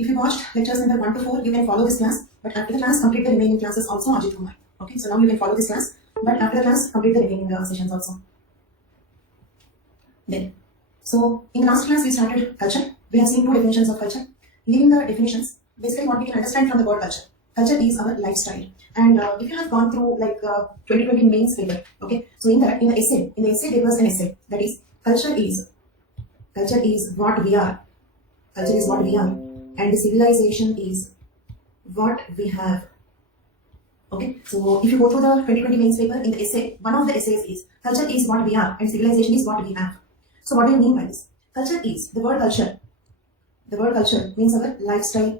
if you watched lectures number 1 to 4, you can follow this class, but after the class, complete the remaining classes also, Ajit Kumar. Okay, so now you can follow this class, but after the class, complete the remaining sessions also. Then, so in the last class, we started culture. We have seen two definitions of culture. Leaving the definitions, basically what we can understand from the word culture. Culture is our lifestyle. And if you have gone through like 2020 mains paper, okay, so in the essay there was an essay that is culture is what we are. Culture is what we are, and civilization is what we have. Okay, so if you go through the 2020 mains paper, in the essay, one of the essays is culture is what we are and civilization is what we have. So what do you mean by this? Culture is, the word culture means our lifestyle,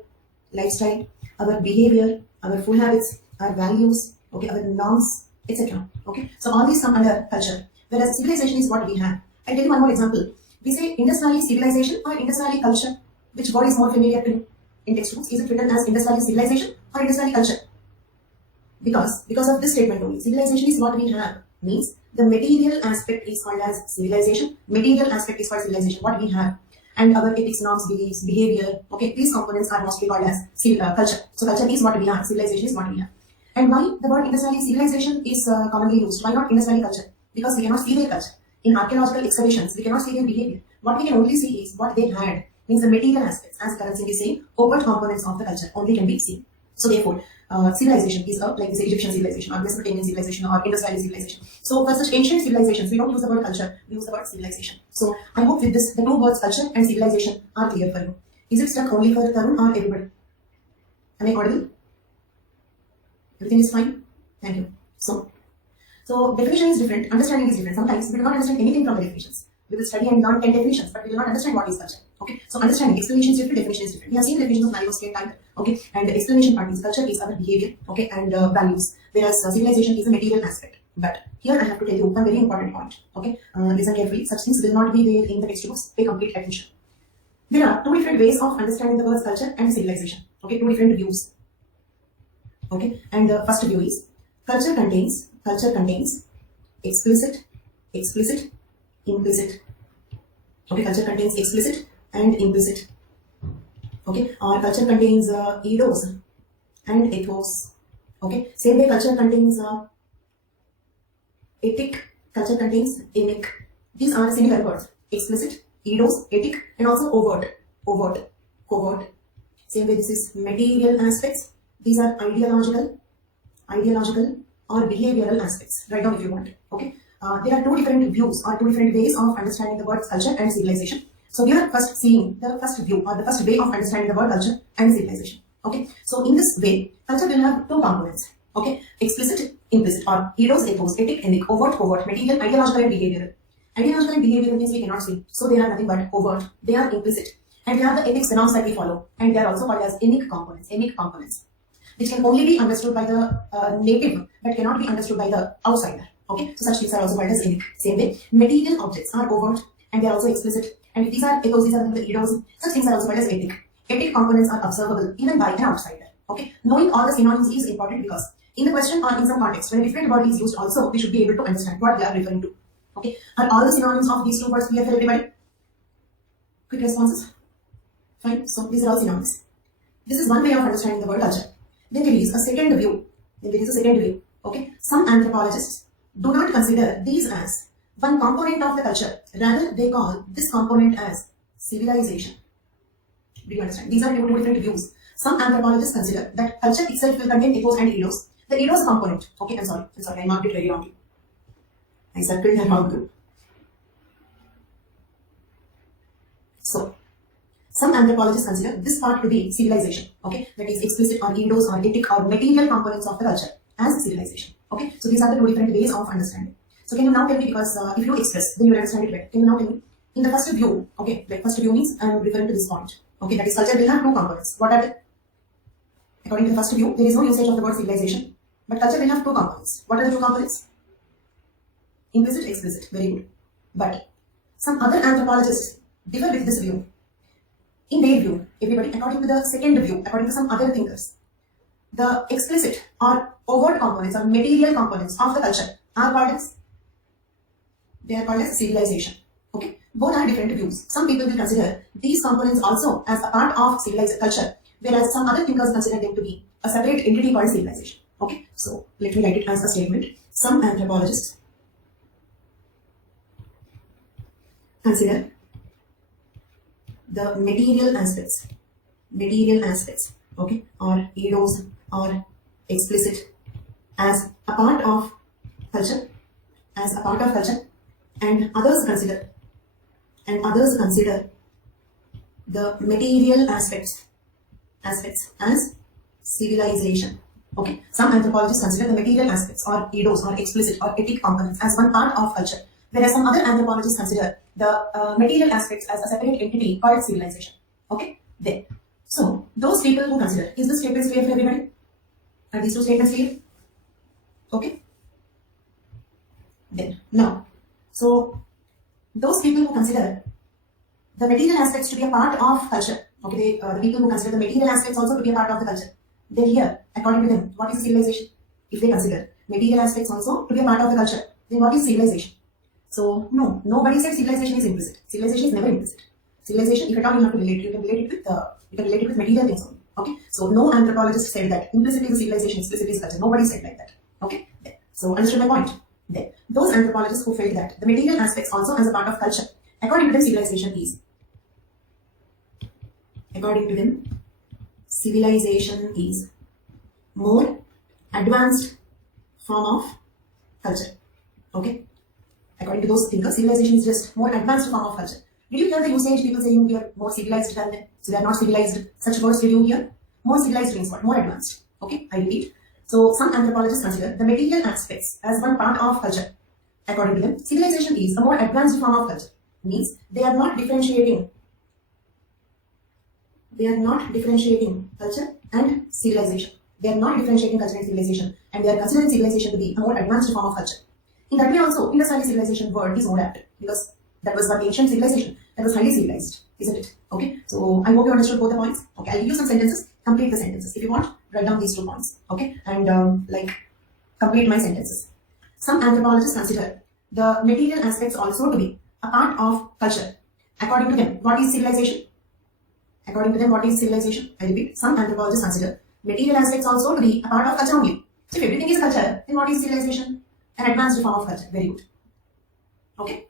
our behavior, our food habits, our values, okay, our norms, etc. Okay, so all these come under culture, whereas civilization is what we have. I'll tell you one more example. We say Indus Valley civilization or Indus Valley culture. Which word is more familiar to you in textbooks? Is it written as Indus Valley civilization or Indus Valley culture? Because of this statement only, civilization is what we have means the material aspect is called as civilization. Material aspect is called civilization, what we have. And our ethics, norms, beliefs, behavior, okay, these components are mostly called as culture. So culture is what we are, civilization is what we have. And why the word Indus Valley civilization is commonly used? Why not Indus Valley culture? Because we cannot see their culture. In archaeological excavations, we cannot see their behavior. What we can only see is what they had, means the material aspects, as Karan Singh is saying, overt components of the culture only can be seen. So therefore, civilization is like the Egyptian civilization or Mesopotamian civilization or Indus Valley civilization. So for such ancient civilizations, we don't use the word culture, we use the word civilization. So I hope with this, the two words culture and civilization are clear for you. Is it stuck only for Tarun or everybody? Am I audible? Everything is fine? Thank you. So definition is different, understanding is different. Sometimes we do not understand anything from the definitions. We will study and learn 10 definitions, but we will not understand what is culture. Okay, so understanding, explanation is different, definition is different. We have seen the definitions of Mallow State time. Okay, and the explanation part is culture is our behavior, okay, and values, whereas civilization is a material aspect. But here I have to tell you one very important point. Okay, listen carefully. Such things will not be there in the textbooks. Pay complete attention. There are two different ways of understanding the words culture and civilization. Okay, two different views. Okay, and the first view is culture contains explicit, implicit. Okay, culture contains explicit and implicit. Okay, or culture contains eidos and ethos. Okay, same way culture contains ethic, culture contains emic. These are similar words: explicit, eidos, ethic, and also overt, covert. Same way this is material aspects. These are ideological or behavioral aspects. Write down if you want. Okay. There are two different views or two different ways of understanding the words culture and civilization. So we are first seeing the first view or the first way of understanding the word culture and civilization. Okay. So in this way, culture will have two components. Okay. Explicit, implicit, or eidos, ethos, ethic, emic, overt, covert, material, ideological, and behavioral. Ideological and behavioral things we cannot see. So they are nothing but overt. They are implicit. And we have the ethics, the norms that we follow. And they are also called as emic components, which can only be understood by the native, but cannot be understood by the outsider. Okay, so such things are also called as emic. Same way, material objects are overt and they are also explicit. And if these are ethos, these are the eidos, such things are also called as ethic. Ethic components are observable even by an outsider. Okay, knowing all the synonyms is important because in the question or in some context, when a different word is used also, we should be able to understand what they are referring to. Okay, are all the synonyms of these two words clear for everybody? Quick responses? Fine, so these are all synonyms. This is one way of understanding the word culture. Then there is a second view. Okay, some anthropologists do not consider these as one component of the culture. Rather, they call this component as civilization. Do you understand? These are two different views. Some anthropologists consider that culture itself will contain ethos and eidos. The eidos component. Okay, I'm sorry, I marked it very wrongly. I circled the wrong group. So, some anthropologists consider this part to be civilization. Okay, that is explicit or eidos or ethic or material components of the culture as civilization. Okay, so these are the two different ways of understanding. So can you now tell me, because if you express, then you will understand it better. Can you now tell me, in the first view, okay, like first view means I am referring to this point. Okay, that is culture will have two components. What are they? According to the first view, there is no usage of the word civilization, but culture will have two components. What are the two components? Implicit, explicit. Very good. But some other anthropologists differ with this view. In their view, everybody, according to the second view, according to some other thinkers, the explicit or overt components or material components of the culture are called as civilization. Okay, Both are different views. Some people will consider these components also as a part of civilized culture, whereas some other thinkers consider them to be a separate entity called civilization. Okay, so let me write it as a statement. Some anthropologists consider the material aspects, okay, or eros or explicit as a part of culture, and others consider the material aspects as civilization. Okay, some anthropologists consider the material aspects or eros or explicit or ethic components as one part of culture, whereas some other anthropologists consider the material aspects as a separate entity called civilization. Okay, then, so those people who consider, is this statement clear for everybody? Are these two statements clear? Okay, then now, so those people who consider the material aspects to be a part of culture, okay, the people who consider the material aspects also to be a part of the culture, then here, according to them, what is civilization? If they consider material aspects also to be a part of the culture, then what is civilization? So, no, nobody said civilization is implicit. Civilization is never implicit. Civilization, if at all you have to relate, you can relate it with material things only. Okay, so no anthropologist said that implicitly is civilization, explicitly is culture. Nobody said like that. Okay, then, so understood my point. Then, those anthropologists who felt that the material aspects also as a part of culture, according to them, civilization is more advanced form of culture. Okay, according to those thinkers, civilization is just more advanced form of culture. Did you hear the usage, people saying we are more civilized than them? So they are not civilized. Such words did you hear? More civilized means what? More advanced. Okay, I repeat. So some anthropologists consider the material aspects as one part of culture. According to them, civilization is a more advanced form of culture. Means they are not differentiating culture and civilization. They are not differentiating culture and civilization, and they are considering civilization to be a more advanced form of culture. In that way also, Indus Valley civilization word is more apt, because that was one ancient civilization that was highly civilized, isn't it? Okay, so I hope you understood both the points. Okay, I'll give you some sentences, complete the sentences. If you want, write down these 2 points, okay, and complete my sentences. Some anthropologists consider the material aspects also to be a part of culture. According to them, what is civilization? According to them, what is civilization? I repeat, some anthropologists consider material aspects also to be a part of culture only. So if everything is culture, then what is civilization? An advanced form of culture. Very good. Okay.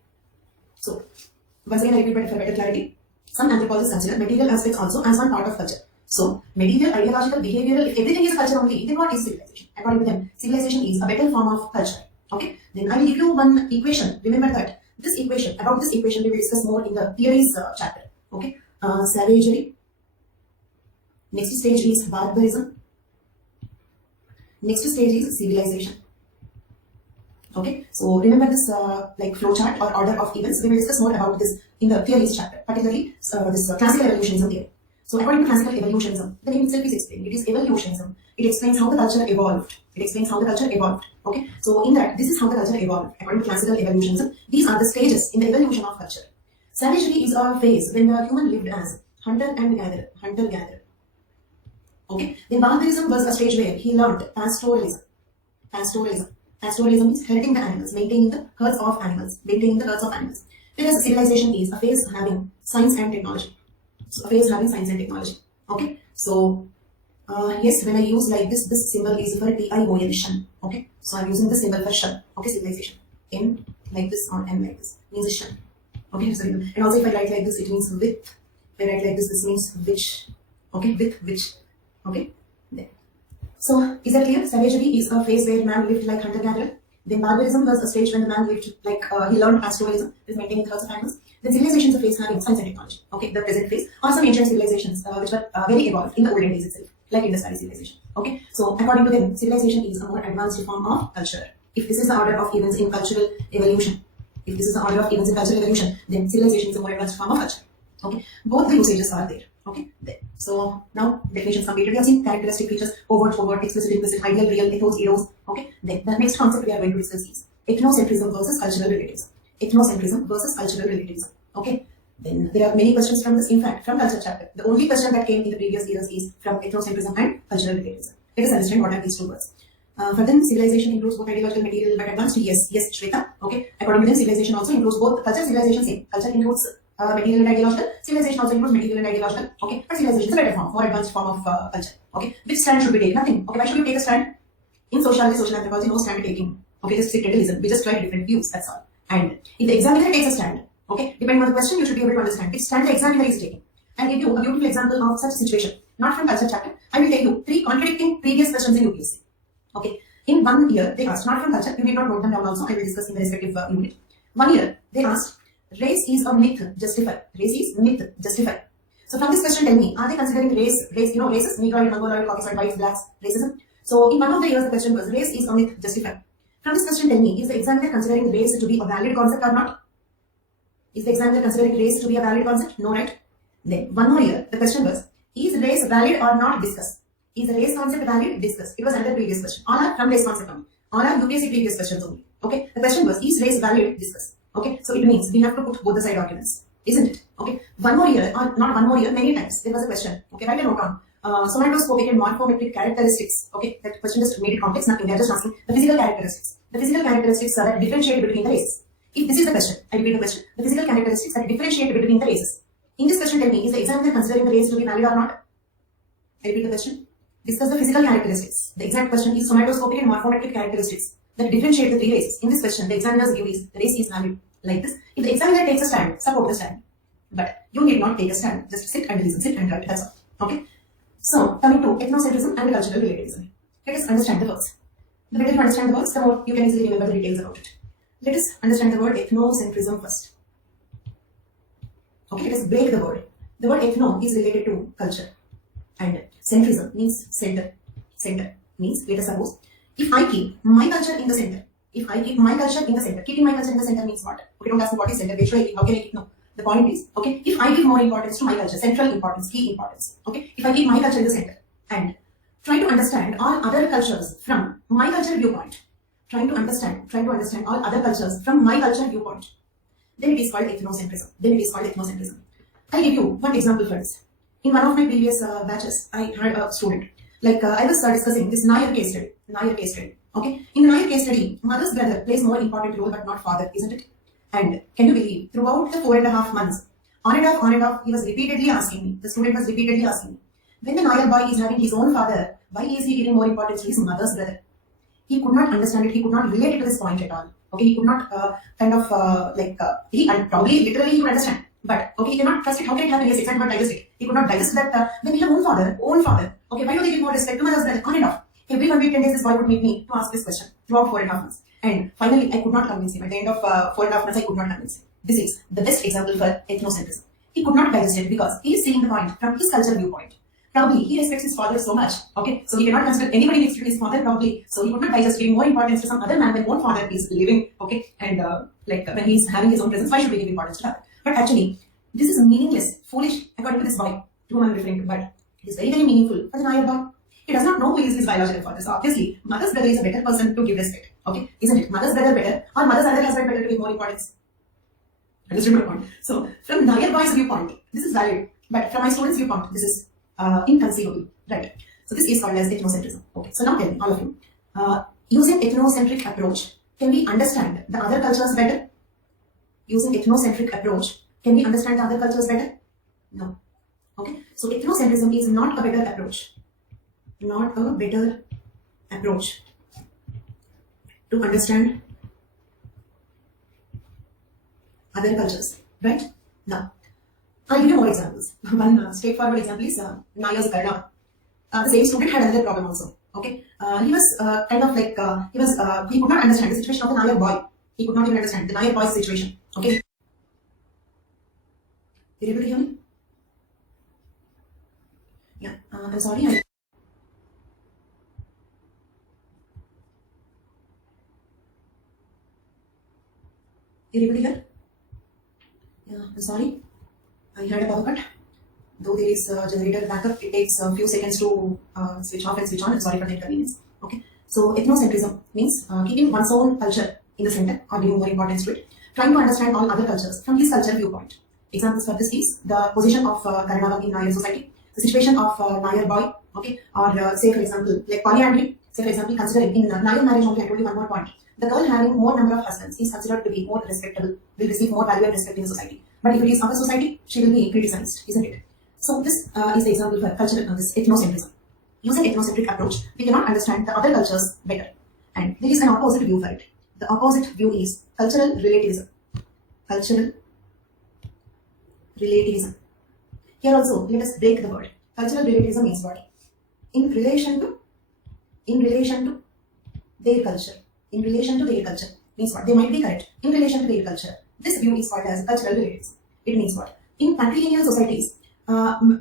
So, once again I repeat for better clarity. Some anthropologists consider material aspects also as one part of culture. So, material, ideological, behavioral, if everything is culture only, then what is civilization? According to them, civilization is a better form of culture. Okay. Then I will give you one equation. Remember that about this equation we will discuss more in the theories chapter. Okay. Savagery. Next stage is barbarism. Next stage is civilization. Okay, so remember this flow chart or order of events. We will discuss more about this in the theories chapter, particularly this classical evolutionism theory. So according to classical evolutionism, the name itself is explained. It is evolutionism. It explains how the culture evolved. Okay, so in that, this is how the culture evolved. According to classical evolutionism, these are the stages in the evolution of culture. Savagery is a phase when the human lived as hunter gatherer. Okay, then barbarism was a stage where he learned pastoralism. Pastoralism means herding the animals, maintaining the herds of animals. Whereas civilization is a phase having science and technology. Okay, so yes, when I use like this symbol is for TION, shun. Okay, so I'm using this symbol for shun. Okay, civilization. N like this or M like this means shun. Okay, sorry. And also if I write like this, it means with. If I write like this means which. Okay, with which. Okay, there. So, is that clear? Savagery is a phase where man lived like hunter-gatherer. Then barbarism was a stage when the man lived like he learned pastoralism, is maintaining herds of animals. Then civilization is a phase having science and technology. Okay, the present phase, or some ancient civilizations which were very evolved in the olden days itself, like Indus Valley civilization. Okay, so according to them, civilization is a more advanced form of culture. If this is the order of events in cultural evolution, then civilization is a more advanced form of culture. Okay, both the usages are there. Okay, there. So now definitions completed. We have seen characteristic features, overt, explicit, implicit, ideal, real, ethos, eros. Okay, then the next concept we are going to discuss is ethnocentrism versus cultural relativism. Okay, then there are many questions from this. In fact, from culture chapter, the only question that came in the previous years is from ethnocentrism and cultural relativism. Let us understand what are these two words. For them, civilization includes both ideological material but advanced. Yes, Shweta. Okay. According to them, civilization also includes both culture, civilization, same. Culture includes material and ideological. Civilization also includes material and ideological. Okay. But civilization is a better form, more advanced form of culture. Okay. Which stand should we take? Nothing. Okay. Why should we take a stand? In sociology, social anthropology, no stand taking. Okay. Just sit and listen. We just try different views. That's all. And if the examiner takes a stand, okay, depending on the question, you should be able to understand which stand the examiner is taking. I'll give you a beautiful example of such a situation. Not from culture chapter. I will tell you 3 contradicting previous questions in UPSC. Okay. In 1 year, they asked, not from culture, you need not note them down also, I will discuss in the respective unit. 1 year, they asked, race is a myth, justify. Race is myth, justify. So from this question, tell me, are they considering races, Negroid, Mongoloid, Caucasoid, whites, blacks, racism? So in one of the years, the question was, race is a myth, justify. From this question, tell me, is the examiner considering race to be a valid concept or not? Is the examiner considering race to be a valid concept? No, right? Then, 1 more year, the question was, is race valid or not? Discuss. Is the race concept valid? Discuss. It was another previous question. All are from race concept only. All are UPSC previous questions only. Okay. The question was, is race valid? Discuss. Okay. So it means we have to put both the side arguments. Isn't it? Okay. 1 more year, or not 1 more year, many times there was a question. Okay. Write a note on. Somatoscopic and morphometric characteristics. Okay. That question just made it complex. Nothing. They are just asking the physical characteristics. The physical characteristics that differentiate between the races. If this is the question, I repeat the question. The physical characteristics that differentiate between the races. In this question, tell me, is the examiner considering the race to be valid or not? I repeat the question. Discuss the physical characteristics. The exact question is somatoscopic and morphometric characteristics that differentiate the 3 races. In this question, the examiner's view is the race is valid. Like this. If the examiner takes a stand, support the stand. But you need not take a stand. Just sit and listen, sit and write. That's all. Okay. So, coming to ethnocentrism and cultural relativism. Let us understand the words. The better you understand the words, the more you can easily remember the details about it. Let us understand the word ethnocentrism first. Okay, let us break the word. The word ethno is related to culture. And centrism means center. Center means, let us suppose, if I keep my culture in the center, keeping my culture in the center means what? Okay, don't ask me what is center, where should I keep, how can I keep? No. The point is, okay, if I give more importance to my culture, central importance, key importance, okay, if I keep my culture in the center and try to understand all other cultures from my culture viewpoint, trying to understand all other cultures from my culture viewpoint, then it is called ethnocentrism. I'll give you one example for this. In one of my previous batches, I had a student. I was discussing this Nair case study. Okay. In the Nair case study, mother's brother plays more important role but not father, isn't it? And can you believe, throughout the 4.5 months, on and off, he was repeatedly asking me, the student was repeatedly asking me, when the Nair boy is having his own father, why is he giving more importance to his mother's brother? He could not understand it, he could not relate it to this point at all. Okay, he could not probably literally he could understand. But okay, he cannot trust it. How can it happen? Yes, exactly, not digest it. He could not digest that when we have own father. Okay, why do they give more respect to mother's brother? On and off. Every week 10 days, this boy would meet me to ask this question throughout 4.5 months. And finally, I could not convince him. At the end of 4.5 months, I could not convince him. This is the best example for ethnocentrism. He could not digest it because he is seeing the point from his cultural viewpoint. Probably he respects his father so much. Okay, so he cannot consider anybody next to his father. Probably, so he could not digest giving more importance to some other man than own father is living. Okay, and when he is having his own presence, why should we give importance to that? But actually, this is meaningless, foolish, according to this boy, to whom I am referring to, but it is very, very meaningful for the Nair boy. He does not know who is his biological father. So obviously, mother's brother is a better person to give respect. Okay, isn't it? Mother's brother better, or mother's other husband better to give more importance. Understood my point? So, from Nair boy's viewpoint, this is valid, but from my student's viewpoint, this is inconceivable, right? So this is called as ethnocentrism. Okay, so now tell me, all of you, using ethnocentric approach, can we understand the other cultures better? Using ethnocentric approach, can we understand the other cultures better? No. Okay, so ethnocentrism is not a better approach. Not a better approach to understand other cultures, right? Now, I'll give you more examples. One straightforward example is Nair's Karna. The same student had another problem also. Okay, he was he could not understand the situation of the Nair boy. He could not even understand the Nair boy's situation. Okay, you able to hear me? Yeah, I'm sorry. You able to hear? Yeah, I'm sorry. I had a power cut. Though there is a generator backup, it takes a few seconds to switch off and switch on. I'm sorry for the inconvenience. Okay. So ethnocentrism means keeping one's own culture in the center or giving more importance to it, trying to understand all other cultures from his cultural viewpoint. Examples for this is the position of Karanavan in Nair society, the situation of Nair boy, okay, or say for example like polyandry. Say for example, consider in Nayan marriage only, I told you one more point. The girl having more number of husbands is considered to be more respectable, will receive more value and respect in the society. But if it is our society, she will be criticized, isn't it? So this is the example for cultural, this ethnocentrism. Using ethnocentric approach, we cannot understand the other cultures better. And there is an opposite view for it. The opposite view is cultural relativism. Cultural relativism. Here also, let us break the word. Cultural relativism means what? In relation to their culture. In relation to their culture means what? They might be correct. In relation to their culture. This view is called as cultural relativism. It means what? In patrilineal societies,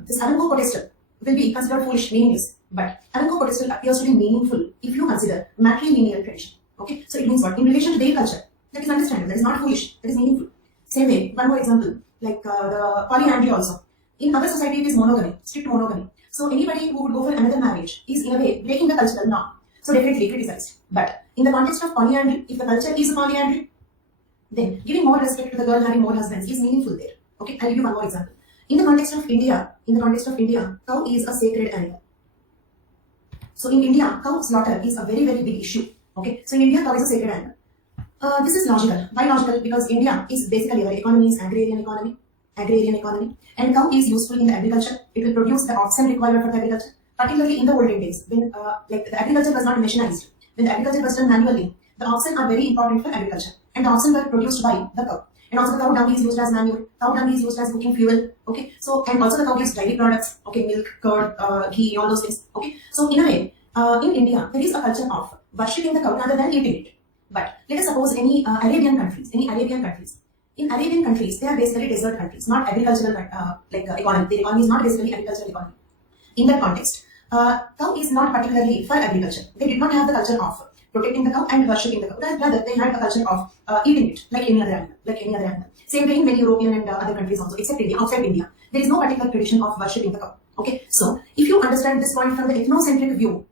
this Arango protester will be considered foolish, meaningless. But Arango protester appears to be meaningful if you consider matrilineal tradition. Okay, so it means what? In relation to their culture. That is understandable. That is not foolish. That is meaningful. Same way, one more example, like the polyandry also. In our society, it is monogamy, strict monogamy. So anybody who would go for another marriage is in a way breaking the cultural norm. So definitely criticized. But in the context of polyandry, if the culture is a polyandry, then giving more respect to the girl having more husbands is meaningful there. Okay, I'll give you one more example. In the context of India, cow is a sacred animal. So in India, cow slaughter is a very, very big issue. Okay, so in India, cow is a sacred animal. This is logical. Why logical? Because India is basically our economy is agrarian economy, and cow is useful in the agriculture. It will produce the oxen required for the agriculture, particularly in the olden days when like the agriculture was not mechanized. When the agriculture was done manually, the oxen are very important for agriculture, and the oxen were produced by the cow. And also the cow dung is used as manure. Cow dung is used as cooking fuel. Okay, so and also the cow gives dairy products. Okay, milk, curd, ghee, all those things. Okay, so in a way, in India there is a culture of worshipping the cow rather than eating it. But let us suppose any Arabian countries. In Arabian countries, they are basically desert countries, not agricultural economy. Their economy is not basically agricultural economy. In that context, cow is not particularly for agriculture. They did not have the culture of protecting the cow and worshipping the cow. Rather, they had the culture of eating it like any other animal. Same way in many European and other countries also, except India. Outside India, there is no particular tradition of worshipping the cow. Okay, so if you understand this point from the ethnocentric view,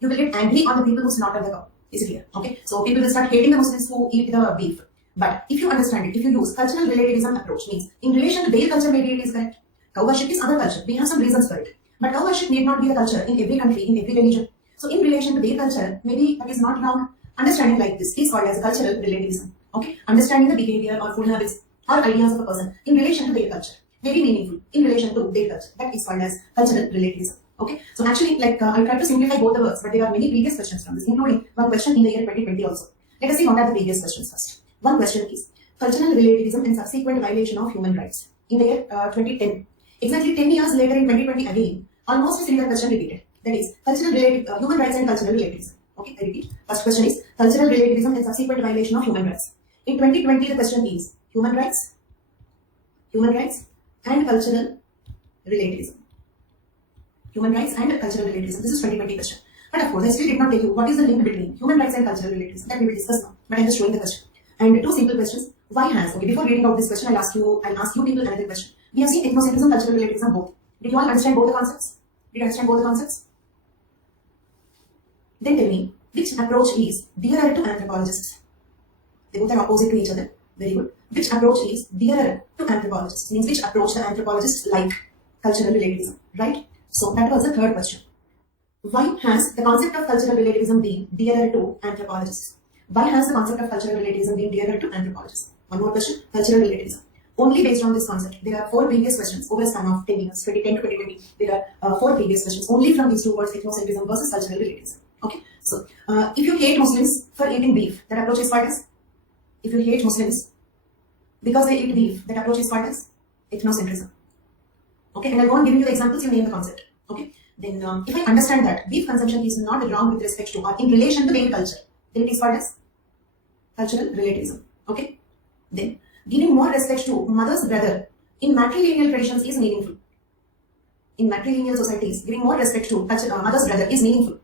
you will get angry on the people who slaughter the cow. Is it clear? Okay, so people will start hating the Muslims who eat the beef. But if you understand it, if you use cultural relativism approach, means in relation to their culture, maybe it is correct. Cow worship is other culture. We have some reasons for it. But cow worship need not be the culture in every country, in every religion. So in relation to their culture, maybe that is not wrong. Understanding like this is called as cultural relativism. Okay, understanding the behavior or food habits or ideas of a person in relation to their culture, very meaningful in relation to their culture. That is called as cultural relativism. Okay, so actually, like I tried to simplify both the words, but there are many previous questions from this, including one question in the year 2020 also. Let us see what are the previous questions first. One question is cultural relativism and subsequent violation of human rights in the year 2010. Exactly 10 years later in 2020 again, almost a similar question repeated. That is human rights and cultural relativism. Okay, I repeat. First question is cultural relativism and subsequent violation of human rights. In 2020, the question is human rights and cultural relativism. Human rights and cultural relativism. This is 2020 question. But of course, I still did not tell you what is the link between human rights and cultural relativism. That we will discuss now. But I am just showing the question. And two simple questions. Why has? Okay, before reading out this question, I'll ask you people another question. We have seen ethnocentrism, cultural relativism, both. Did you all understand both the concepts? Then tell me, which approach is dearer to anthropologists? They both are opposite to each other. Very good. Which approach is dearer to anthropologists? Means which approach the anthropologists like cultural relativism, right? So that was the third question. Why has the concept of cultural relativism been dearer to anthropologists? One more question, cultural relativism. Only based on this concept, there are 4 previous questions over a span of 10 years, 2010 to 2020. There are 4 previous questions only from these two words, ethnocentrism versus cultural relativism. Okay, so if you hate Muslims for eating beef, that approach is called as? If you hate Muslims because they eat beef, that approach is called as ethnocentrism. Okay, and I'll go on giving you the examples, you name the concept. Okay, then if I understand that beef consumption is not wrong with respect to or in relation to their culture, then it is called as cultural relativism. Okay, then giving more respect to mother's brother in matrilineal traditions is meaningful. In matrilineal societies, giving more respect to mother's brother is meaningful.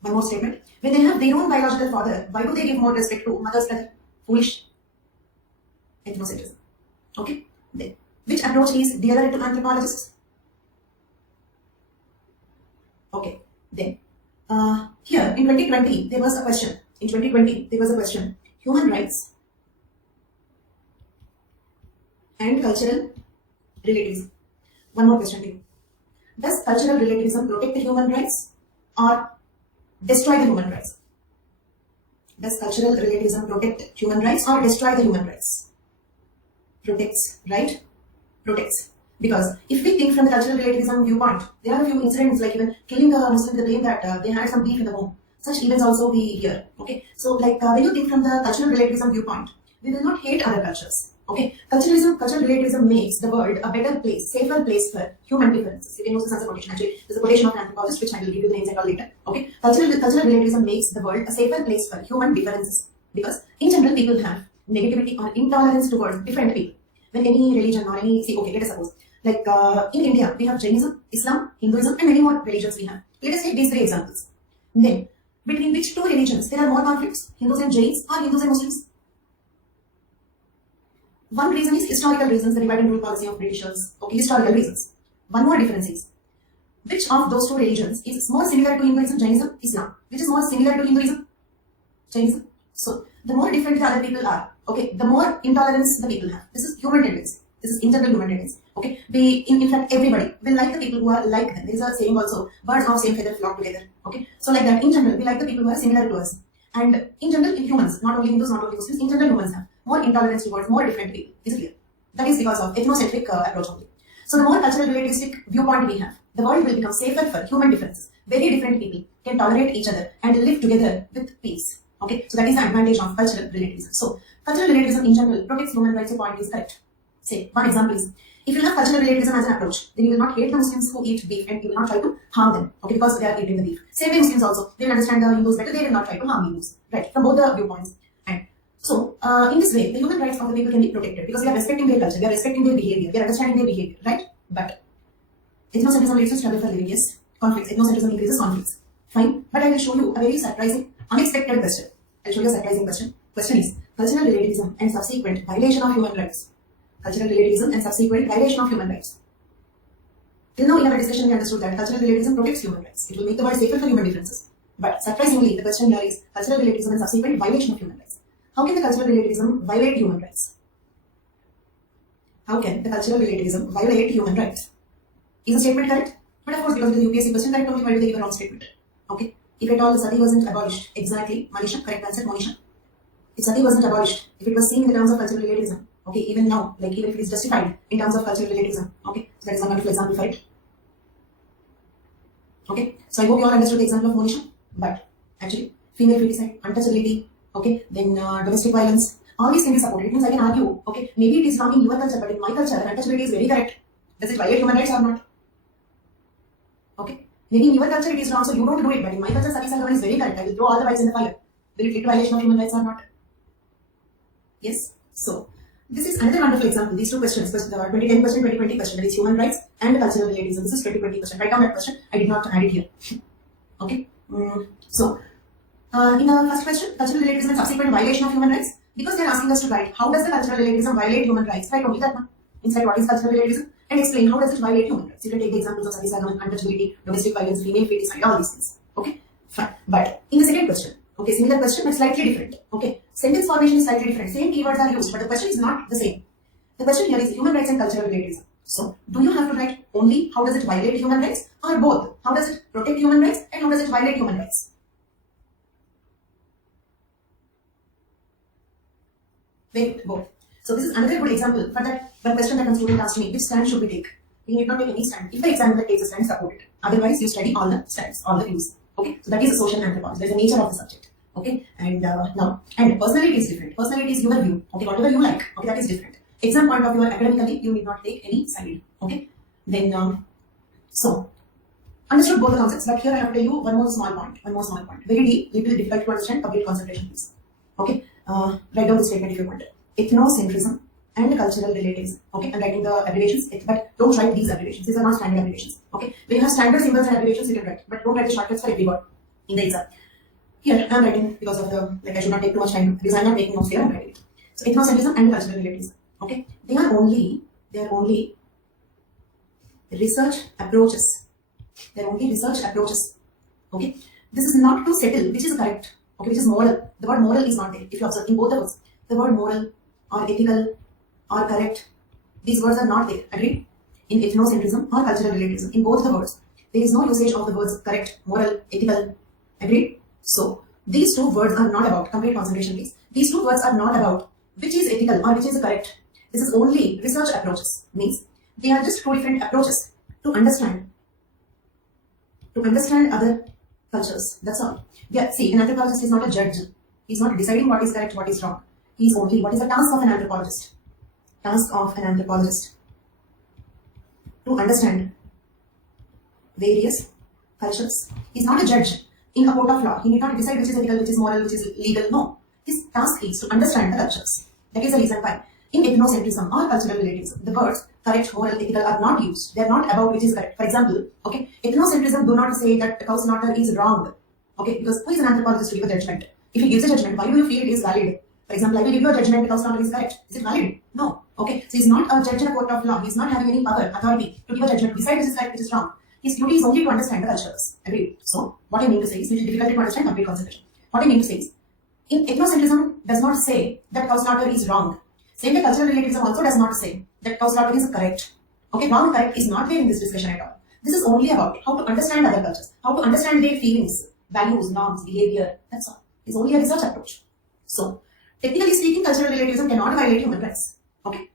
One more statement. When they have their own biological father, why do they give more respect to mother's brother? Foolish. Ethnocentrism. Okay. Then, which approach is dearer to anthropologists? Okay. Then, here in 2020 there was a question. Human rights and cultural relativism. One more question to you. Does cultural relativism protect the human rights or destroy the human rights? Does cultural relativism protect human rights or destroy the human rights? Protects, right? Protects. Because if we think from the cultural relativism viewpoint, there are a few incidents like even killing a Muslim, they claim that they had some beef in the home. Such events also we hear. Okay, so like when you think from the cultural relativism viewpoint, we will not hate other cultures. Okay, cultural relativism makes the world a better place, safer place for human differences. You can use this as a quotation. Actually, there's a quotation of an anthropologist which I will give you the names and all later. Okay, cultural relativism makes the world a safer place for human differences because in general people have negativity or intolerance towards different people. When any religion or any, see, okay, let us suppose like in India we have Jainism, Islam, Hinduism, and many more religions we have. Let us take these 3 examples. Then between which 2 religions there are more conflicts, Hindus and Jains or Hindus and Muslims? One reason is historical reasons, the divide and rule policy of Britishers. Okay, historical reasons. One more difference is, which of those 2 religions is more similar to Hinduism, Jainism, Islam? Which is more similar to Hinduism, Jainism? So, the more different the other people are, okay, the more intolerance the people have. This is human tendency. This is internal human tendency. Okay, in fact, everybody will like the people who are like them. There is a saying also, birds of same feather flock together. Okay, so like that, in general, we like the people who are similar to us. And in general, in humans, not only Hindus, not only Muslims, in general, humans have more intolerance towards more different people. Is it clear? That is because of ethnocentric approach only. So the more cultural relativistic viewpoint we have, the world will become safer for human differences. Very different people can tolerate each other and live together with peace. Okay, so that is the advantage of cultural relativism. So cultural relativism in general protects human rights. Your point is correct. Say, one example is, if you have cultural relativism as an approach, then you will not hate the Muslims who eat beef and you will not try to harm them, okay, because they are eating the beef. Same way Muslims also, they will understand the Hindus better, they will not try to harm Hindus, right, from both the viewpoints. And so, in this way, the human rights of the people can be protected because we are respecting their culture, we are respecting their behavior, we are understanding their behavior, right? But ethnocentrism leads to struggle for living, yes. Conflicts, ethnocentrism increases conflicts. Fine, but I will show you a very surprising, unexpected question. I'll show you a surprising question. Question is, cultural relativism and subsequent violation of human rights. Cultural relativism and subsequent violation of human rights. Till now in our discussion we understood that cultural relativism protects human rights. It will make the world safer for human differences. But surprisingly, the question here is cultural relativism and subsequent violation of human rights. How can the cultural relativism violate human rights? How can the cultural relativism violate human rights? Is the statement correct? But of course, because it is a UPSC question, correct only, why do they give a wrong statement? Okay. If at all the sati wasn't abolished, exactly, Manisha, correct answer, Monisha. If sati wasn't abolished, if it was seen in the terms of cultural relativism, okay, even now, like even if it is justified in terms of cultural relativism, okay, so that is a wonderful example for it. Okay, so I hope you all understood the example of Monisha, but actually, female feticide, untouchability, okay, then domestic violence, all these can be supported. It means I can argue, okay, maybe it is wrong in your culture, but in my culture, untouchability is very correct. Does it violate human rights or not? Okay, maybe in your culture it is wrong, so you don't do it, but in my culture, Sati Salgavan is very correct. I will throw all the wives in the fire. Will it lead to violation of human rights or not? Yes, so. This is another wonderful example. These 2 questions, the 2010 question, 2020 question, that is human rights and cultural relativism. This is 2020 question. Write down that question. I did not add it here. Okay. So, in the first question, cultural relativism and subsequent violation of human rights, because they are asking us to write how does the cultural relativism violate human rights. Write only that one. Inside what is cultural relativism and explain how does it violate human rights. You can take the examples of Sati Salgavan, untouchability, domestic violence, female feticide, all these things. Okay. Fine. But in the second question, okay, similar question but slightly different. Okay, sentence formation is slightly different. Same keywords are used, but the question is not the same. The question here is human rights and cultural relativism. So, do you have to write only how does it violate human rights or both? How does it protect human rights and how does it violate human rights? Wait, both. So, this is another good example for that one question that one student asked me, which stand should we take? You need not take any stand. If the examiner takes a stand, support it. Otherwise, you study all the stands, all the views. Okay, so that is a social anthropology. That is the nature of the subject. Okay, and now, and personality is different. Personality is your view. Okay, whatever you like. Okay, that is different. Exam point of view, academically, you need not take any side. Okay, then so understood both the concepts, but here I have to tell you one more small point. Very deep, little difficult to understand. Complete concentration, please. Okay, write down the statement if you want. Ethnocentrism and cultural relativism. Okay, I'm writing the abbreviations, but don't write these abbreviations. These are not standard abbreviations. Okay, when you have standard symbols and abbreviations, you can write, but don't write the shortcuts for every word in the exam. Here I'm writing because of the, like, I should not take too much time because I'm not making notes here. I'm writing it. So ethnocentrism and cultural relativism. Okay, they are only research approaches. They are only research approaches. Okay, this is not to settle which is correct. Okay, which is moral. The word moral is not there. If you observe in both the words, the word moral or ethical or correct, these words are not there. Agreed? in ethnocentrism or cultural relativism, in both the words, there is no usage of the words correct, moral, ethical. Agreed? So, these two words are not about, complete concentration please, these two words are not about which is ethical or which is correct. This is only research approaches. Means, they are just two different approaches to understand other cultures. That's all. Yeah, see, an anthropologist is not a judge. He's not deciding what is correct, what is wrong. He's only, what is the task of an anthropologist? Task of an anthropologist to understand various cultures. He's not a judge in a court of law. He need not decide which is ethical, which is moral, which is legal. No. His task is to understand the cultures. That is the reason why in ethnocentrism or cultural relativism, the words correct, moral, ethical are not used. They are not about which is correct. For example, okay, ethnocentrism do not say that cow slaughter is wrong. Okay, because who is an anthropologist to give a judgment? If he gives a judgment, why do you feel it is valid? For example, I will give you a judgment, cow slaughter is correct. Is it valid? No. Okay, so he's not a judge in a court of law. He's not having any power, authority to give a judgment, decide which is correct, which is wrong. His duty is only to understand the cultures. Agreed? So, what I mean to say is, which is difficult to understand, complete concentration. What I mean to say is, in ethnocentrism does not say that cow slaughter is wrong. Same way cultural relativism also does not say that cow slaughter is correct. Okay, wrong and correct is not there in this discussion at all. This is only about how to understand other cultures, how to understand their feelings, values, norms, behavior. That's all. It's only a research approach. So, technically speaking, cultural relativism cannot violate human rights. Okay,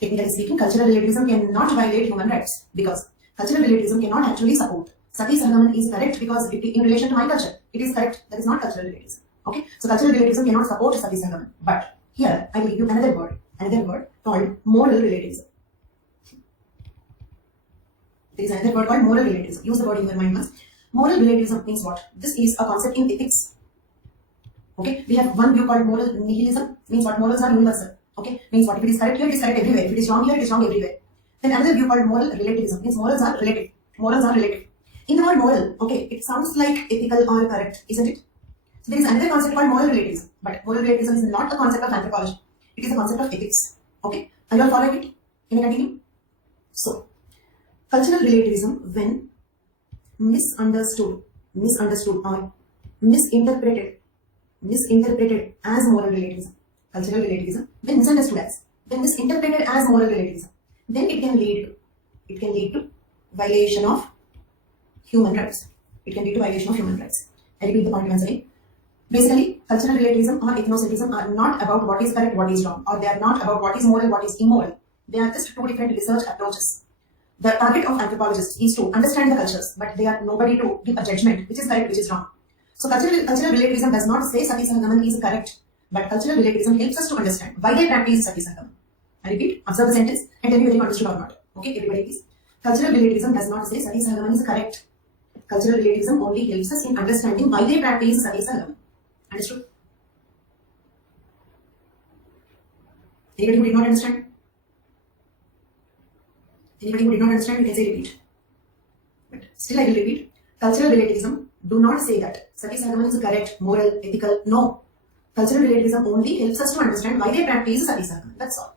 technically speaking, cultural relativism cannot violate human rights because cultural relativism cannot actually support Sati Sahagaman is correct because in relation to my culture, it is correct. That is not cultural relativism. Okay, so cultural relativism cannot support Sati Sahagaman. But here I will give you another word called moral relativism. There is another word called moral relativism. Use the word in your mind once. Moral relativism means what? This is a concept in ethics. Okay, we have one view called moral nihilism. Means what? Morals are universal. Okay, means what? If it is correct here, it is correct everywhere. If it is wrong here, it is wrong everywhere. Then another view called moral relativism means morals are relative. Morals are relative. In the word moral, okay, it sounds like ethical or correct, isn't it? So there is another concept called moral relativism. But moral relativism is not a concept of anthropology. It is a concept of ethics. Okay, are you all following it? Can I continue? So, cultural relativism, when misunderstood or misinterpreted as moral relativism. Cultural relativism, when misinterpreted as moral relativism, then it can lead to violation of human rights. It can lead to violation of human rights. I repeat the point once again. Basically, cultural relativism or ethnocentrism are not about what is correct, what is wrong, or they are not about what is moral, what is immoral. They are just two different research approaches. The target of anthropologists is to understand the cultures, but they are nobody to give a judgment which is correct, which is wrong. So cultural relativism does not say Sati Sahagaman is correct, but cultural relativism helps us to understand why they practice Sati Sahagaman. I repeat, observe the sentence and tell me whether you understood or not. Okay, everybody please. Cultural relativism does not say Sati Sahagaman is correct. Cultural relativism only helps us in understanding why they practice Sati Sahagaman. Understood? Anybody who did not understand? Anybody who did not understand, you can say repeat. But still I will repeat. Cultural relativism do not say that Sati Sahagaman is correct, moral, ethical. No. Cultural relativism only helps us to understand why they practice Sati Sahagaman. That's all.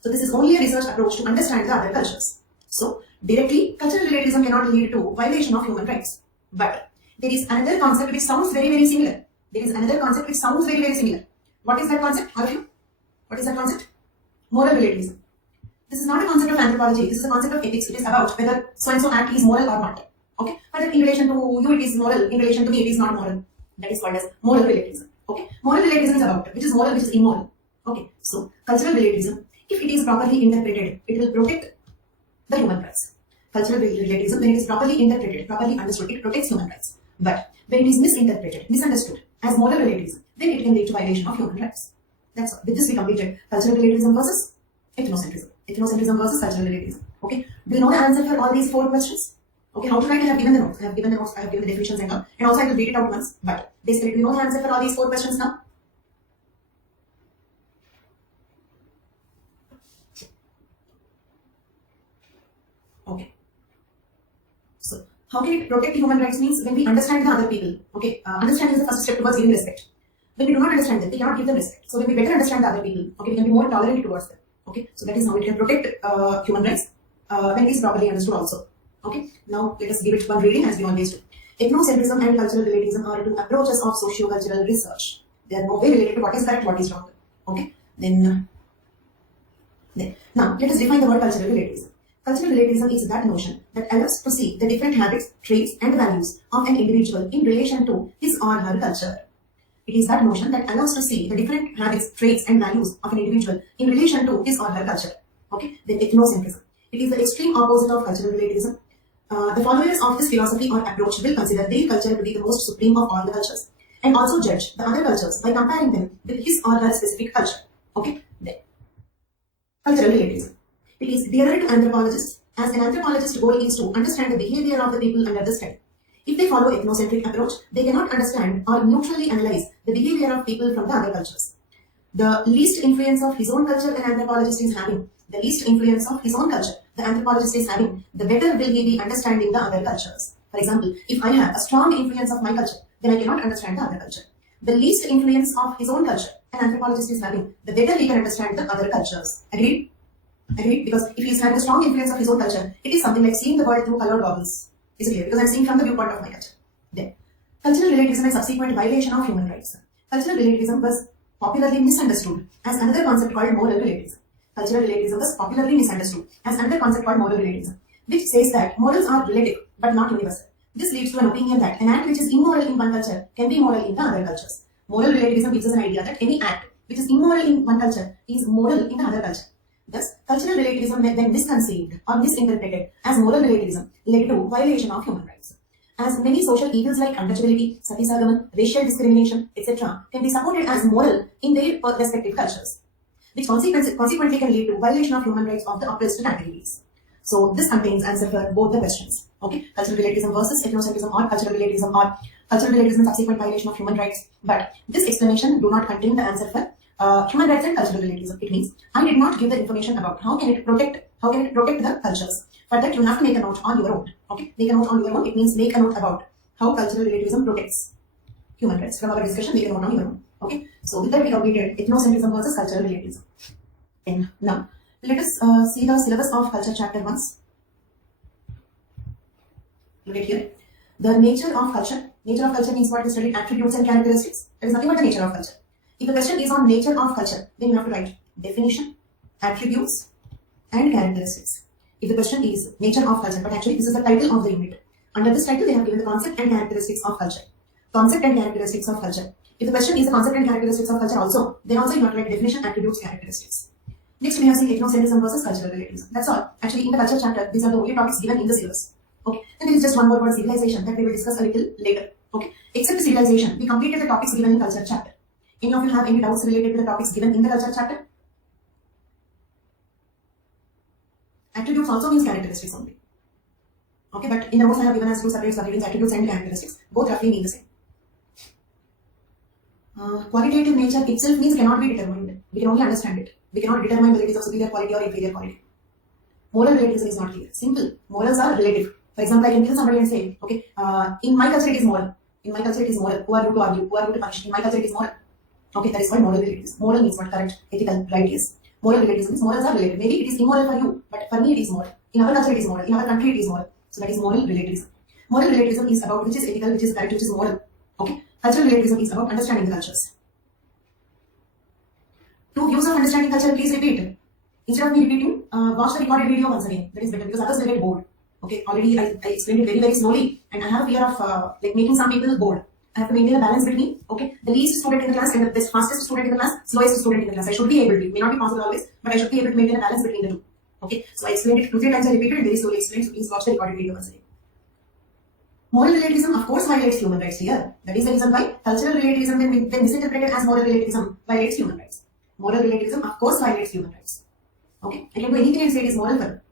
So this is only a research approach to understand the other cultures. So directly, cultural relativism cannot lead to violation of human rights. But there is another concept which sounds very, very similar. There is another concept which sounds very, very similar. What is that concept? All of you? What is that concept? Moral relativism. This is not a concept of anthropology. This is a concept of ethics. It is about whether so-and-so act is moral or not. Okay? Whether in relation to you it is moral, in relation to me it is not moral. That is called as moral relativism. Okay? Moral relativism is about which is moral, which is immoral. Okay? So, cultural relativism, if it is properly interpreted, it will protect the human rights. Cultural relativism, when it is properly interpreted, properly understood, it protects human rights. But when it is misinterpreted, misunderstood as moral relativism, then it can lead to violation of human rights. That's all. With this we completed cultural relativism versus ethnocentrism. Ethnocentrism versus cultural relativism. Okay. Do you know the answer for all these 4 questions? Okay. How to write? I have given the notes. I have given the definitions and all. And also I will read it out once. But basically, do you know the answer for all these 4 questions now? Okay. So, how can it protect human rights means when we understand the other people. Okay. Understanding is the first step towards giving respect. When we do not understand them, we cannot give them respect. So when we better understand the other people, okay, we can be more tolerant towards them. Okay, so that is how it can protect human rights when it is properly understood also. Okay, now let us give it one reading as we always do. Ethnocentrism and cultural relativism are two approaches of socio-cultural research. They are no way related to what is correct, what is wrong. Okay, then now let us define the word cultural relativism. Cultural relativism is that notion that allows to see the different habits, traits, and values of an individual in relation to his or her culture. It is that notion that allows to see the different habits, traits, and values of an individual in relation to his or her culture. Okay, then ethnocentrism. It is the extreme opposite of cultural relativism. The followers of this philosophy or approach will consider their culture to be the most supreme of all the cultures, and also judge the other cultures by comparing them with his or her specific culture. Okay, then cultural relativism. It is dearer to anthropologists, as an anthropologist's goal is to understand the behavior of the people under the study. If they follow ethnocentric approach, they cannot understand or neutrally analyze the behavior of people from the other cultures. The least influence of his own culture an anthropologist is having, the least influence of his own culture the anthropologist is having, the better will he be understanding the other cultures. For example, if I have a strong influence of my culture, then I cannot understand the other culture. The least influence of his own culture an anthropologist is having, the better he can understand the other cultures. Agreed? Agreed? Because if he is having a strong influence of his own culture, it is something like seeing the world through colored goggles. Is it clear? Because I am seeing from the viewpoint of my culture. Then, cultural relativism and subsequent violation of human rights. Cultural relativism was popularly misunderstood as another concept called moral relativism. Cultural relativism was popularly misunderstood as another concept called moral relativism, which says that morals are relative but not universal. This leads to an opinion that an act which is immoral in one culture can be moral in the other cultures. Moral relativism gives us an idea that any act which is immoral in one culture is moral in the other culture. Thus, cultural relativism, when misconceived or misinterpreted as moral relativism, led to violation of human rights. As many social evils like untouchability, satisagaman, racial discrimination, etc. can be supported as moral in their respective cultures, which consequently can lead to violation of human rights of the oppressed categories. So this contains answer for both the questions. Okay, cultural relativism versus ethnocentrism or cultural relativism and subsequent violation of human rights. But this explanation do not contain the answer for human rights and cultural relativism. It means I did not give the information about how can it protect the cultures. For that you have to make a note on your own. Okay, make a note on your own. It means make a note about how cultural relativism protects human rights. From our discussion, make a note on your own. Okay, so with that we completed ethnocentrism versus cultural relativism. And now let us see the syllabus of culture chapter once. Look at here. The nature of culture. Nature of culture means what? We studied attributes and characteristics. That is nothing but the nature of culture. If the question is on nature of culture, then you have to write definition, attributes, and characteristics. If the question is nature of culture, but actually this is the title of the unit. Under this title, they have given the concept and characteristics of culture. Concept and characteristics of culture. If the question is the concept and characteristics of culture also, then also you have to write definition, attributes, characteristics. Next, we have seen ethnocentrism versus cultural relativism. That's all. Actually, in the culture chapter, these are the only topics given in the syllabus. Okay. Then there is just one more word, civilization, that we will discuss a little later. Okay. Except civilization, we completed the topics given in culture chapter. Any of you have any doubts related to the topics given in the culture chapter? Attributes also means characteristics only. Okay, but in the notes I have given as two separate subheadings, attributes and characteristics. Both roughly mean the same. Qualitative nature itself means cannot be determined. We can only understand it. We cannot determine whether it is of superior quality or inferior quality. Moral relativism is not clear. Simple. Morals are relative. For example, I can kill somebody and say, okay, in my culture it is moral. In my culture it is moral. Who are you to argue? Who are you to punish? In my culture it is moral. Okay, that is called moral relativism. Moral means what? Correct, ethical, right? Yes. Moral relativism means morals are relative. Maybe it is immoral for you, but for me it is moral. In our culture it is moral. In our country it is moral. So that is moral relativism. Moral relativism is about which is ethical, which is correct, which is moral. Okay. Cultural relativism is about understanding the cultures. Two views of understanding culture, please repeat. Instead of me repeating, watch the recorded video once again. That is better because others will get bored. Okay, already I explained it very, very slowly, and I have a fear of like making some people bored. I have to maintain a balance between, okay, the least student in the class and the fastest student in the class, slowest student in the class. I should be able to, may not be possible always, but I should be able to maintain a balance between the two. Okay, so I explained it 2-3 times, I repeated it very slowly explained, so please watch the recorded video once again. Moral relativism, of course, violates human rights here. That is the reason why cultural relativism, when misinterpreted as moral relativism, violates human rights. Moral relativism, of course, violates human rights. Okay, I can do anything and say it is moral for.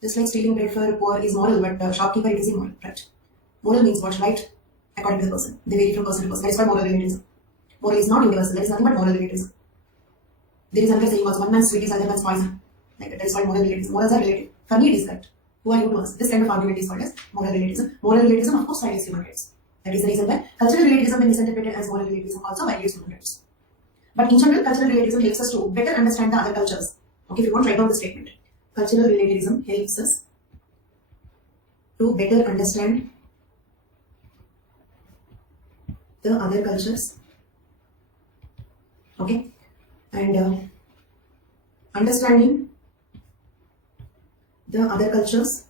Just like stealing bread for poor is moral, but shopkeeper it is immoral, right? Moral means what? Right? According to the person. They vary from person to person. That is why moral relativism. Moral is not universal. There is nothing but moral relativism. There is another saying also, one man's sweet is other man's poison. Like that is why moral relativism. Morals are relative. For me it is correct. Who are you to us? This kind of argument is called as moral relativism. Moral relativism, of course, violates human rights. That is the reason why cultural relativism, when misinterpreted as moral relativism, also violates human rights. But in general, cultural relativism helps us to better understand the other cultures. Okay, if you want to write down the statement. Cultural relativism helps us to better understand the other cultures. Okay, and understanding the other cultures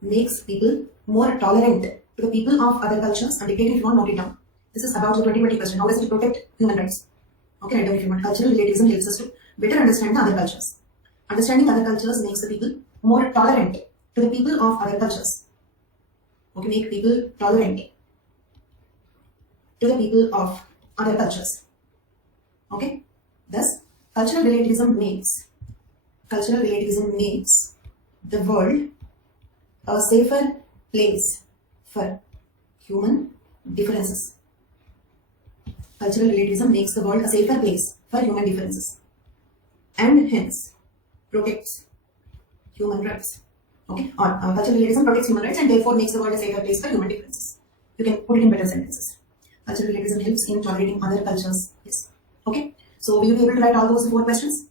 makes people more tolerant to the people of other cultures. And if you want, note it down. This is about the 2020 question. How does it protect human rights? Okay, write down if you want. Cultural relativism helps us to better understand the other cultures. Understanding other cultures makes the people more tolerant to the people of other cultures. Okay, make people tolerant to the people of other cultures. Okay, thus cultural relativism makes the world a safer place for human differences. Cultural relativism makes the world a safer place for human differences and hence protects human rights. Okay, or cultural relativism protects human rights and therefore makes the world a safer place for human differences. You can put it in better sentences. Cultural relativism helps in tolerating other cultures. Yes. Okay. So will you be able to write all those 4 questions?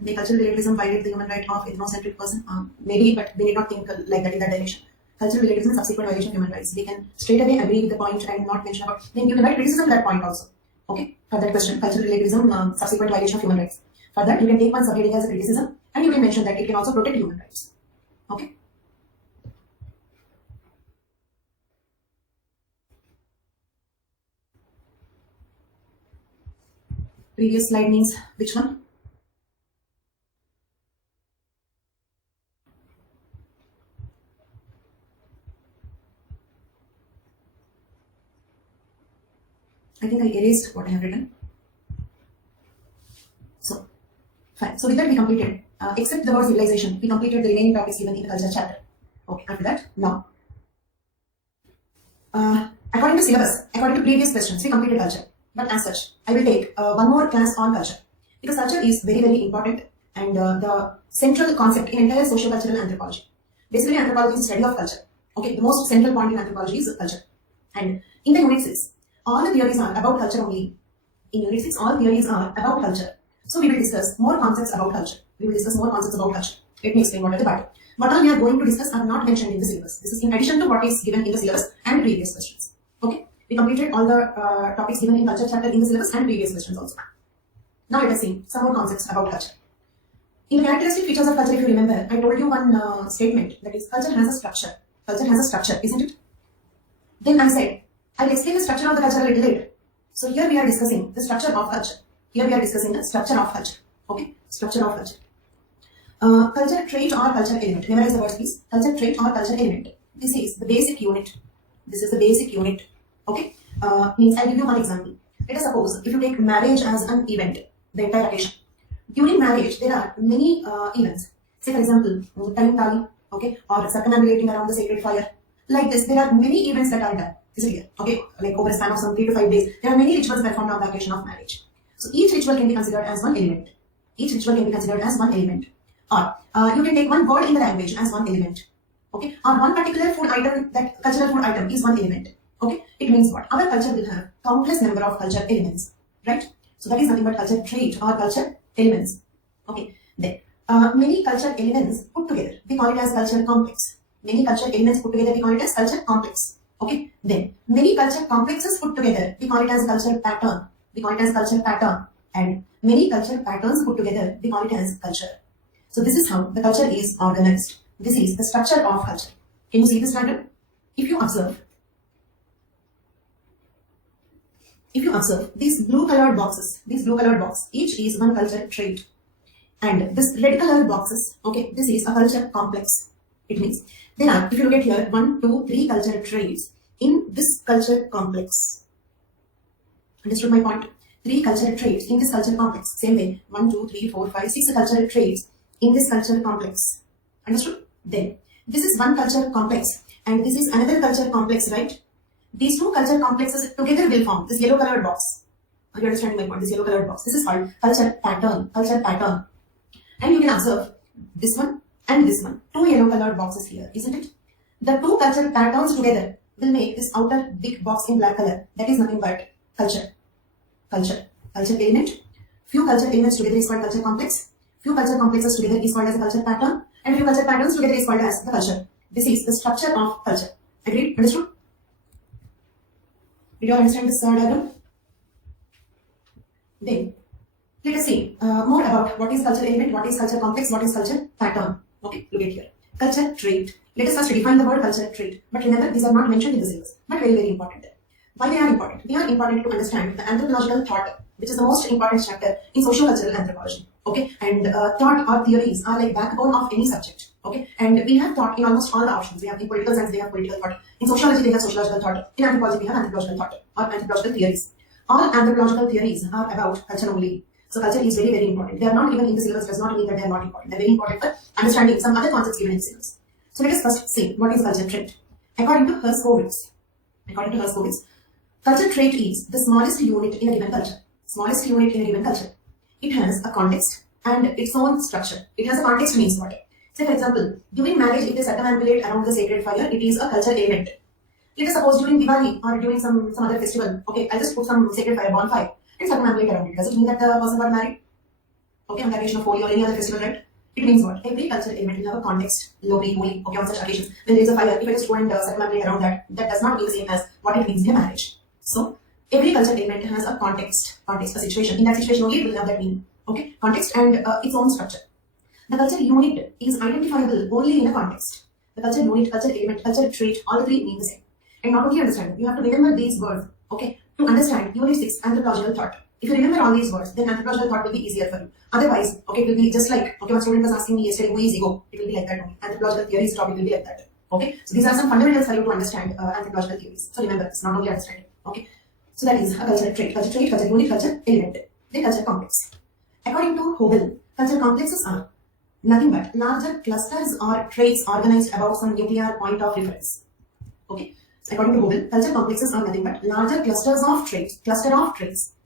May cultural relativism violate the human right of ethnocentric person? Maybe, but we need not think like that in that direction. Cultural relativism is subsequent violation of human rights. We can straight away agree with the point and not mention about. Then you can write criticism of that point also. Okay. For that question, cultural relativism subsequent violation of human rights. For that, you can take one subheading as a criticism and you can mention that it can also protect human rights. Okay. Previous slide means which one? I think I erased what I have written. So, fine. So with that we completed, except the word civilization, we completed the remaining topics given in the culture chapter. Okay, after that, now, according to syllabus, according to previous questions, we completed culture. But as such, I will take one more class on culture. Because culture is very, very important and the central concept in entire socio-cultural anthropology. Basically, anthropology is the study of culture. Okay, the most central point in anthropology is culture. And in the unit 6, all the theories are about culture only. In unit 6, all theories are about culture. So we will discuss more concepts about culture. Let me explain what are the part. What all we are going to discuss are not mentioned in the syllabus. This is in addition to what is given in the syllabus and previous questions. Okay, we completed all the topics given in culture chapter in the syllabus and previous questions also. Now let us see some more concepts about culture. In the characteristic features of culture, if you remember, I told you one statement, that is, culture has a structure. Culture has a structure, isn't it? Then I said, I'll explain the structure of the culture a little later. So here we are discussing the structure of culture. Okay, structure of culture. Culture trait or culture element. Memorize the words, please. Culture trait or culture element. This is the basic unit. Okay. Means I'll give you one example. Let us suppose if you take marriage as an event, the entire occasion. During marriage, there are many events. Say for example, time tali, okay, or circumambulating around the sacred fire. Like this, there are many events that are done. Is it clear? Okay, like over a span of some 3 to 5 days, there are many rituals performed on the occasion of marriage. So each ritual can be considered as one element. Or you can take one word in the language as one element. Okay, or one particular food item, that cultural food item is one element. Okay, it means what? Our culture will have countless number of culture elements, right? So that is nothing but culture trait or culture elements. Okay, then many culture elements put together, we call it as culture complex. Many culture elements put together, we call it as culture complex. Okay, then many culture complexes put together, we call it as culture pattern. And many culture patterns put together, we call it as culture. So this is how the culture is organized. This is the structure of culture. Can you see this diagram? If you observe these blue colored boxes, each is one culture trait. And this red colored boxes, okay, this is a culture complex. It means there are, if you look at here, 1, 2, 3 culture traits in this culture complex. Understood my point? 3 culture traits in this culture complex. Same way, 1, 2, 3, 4, 5, 6 culture traits in this culture complex. Understood? Then, this is one culture complex and this is another culture complex, right? These 2 culture complexes together will form this yellow colored box. Are you understanding my point? This yellow colored box. This is called culture pattern. And you can observe this one and this one. 2 yellow colored boxes here, isn't it? The 2 culture patterns together will make this outer big box in black color. That is nothing but culture element. Few culture elements together is called culture complex. Few culture complexes together is called as a culture pattern. And few culture patterns together is called as the culture. This is the structure of culture. Agreed? Understood? Did you understand this diagram? Then, Let us see more about what is culture element, what is culture complex, what is culture pattern. Okay, look at here. Culture trait. Let us first define the word culture trait. But remember, these are not mentioned in the syllabus, but very, very important. Why they are important? They are important to understand the anthropological thought, which is the most important chapter in social-cultural anthropology. Okay, and thought or theories are like backbone of any subject. Okay, and we have thought in almost all the options. We have in political science, they have political thought. In sociology, they have sociological thought. In anthropology, we have anthropological thought or anthropological theories. All anthropological theories are about culture only. So culture is very, very important. They are not even in the syllabus, does not mean that they are not important. They are very important for understanding some other concepts given in the syllabus. So let us first see what is culture trait. According to Herskovits, culture trait is the smallest unit in a given culture. Smallest unit in a given culture. It has a context and its own structure. It has a context means what? Say for example, during marriage, if they circumambulate around the sacred fire, it is a culture event. Let us suppose during Diwali or during some other festival, okay, I'll just put some sacred fire, bonfire, and circumambulate around it. Does it mean that the person got married? Okay, on the occasion of Holi or any other festival, right? It means what? Every culture element will have a context, Lohri, Holi, okay, on such occasions. When there is a fire, if I just go and circumambulate around that, that does not mean the same as what it means in a marriage. So, every culture element has a context, a situation. In that situation only, it will have that meaning. Okay, context and its own structure. The culture unit is identifiable only in a context. The culture unit, culture element, culture trait, all three mean the same. And not only understand, you have to remember these words, okay, to understand Unit 6, anthropological thought. If you remember all these words, then anthropological thought will be easier for you. Otherwise, okay, it will be just like, okay, one student was asking me yesterday, who is ego? It will be like that only. Anthropological theories topic will be like that. Okay, so these are some fundamentals for you to understand anthropological theories. So remember this, not only understand it. Okay, so that is a culture trait, culture unit, culture element, then culture complex. According to Hobel, culture complexes are nothing but larger clusters or traits organized about some nuclear point of reference. Okay, so according to Hobel, culture complexes are nothing but larger clusters of traits,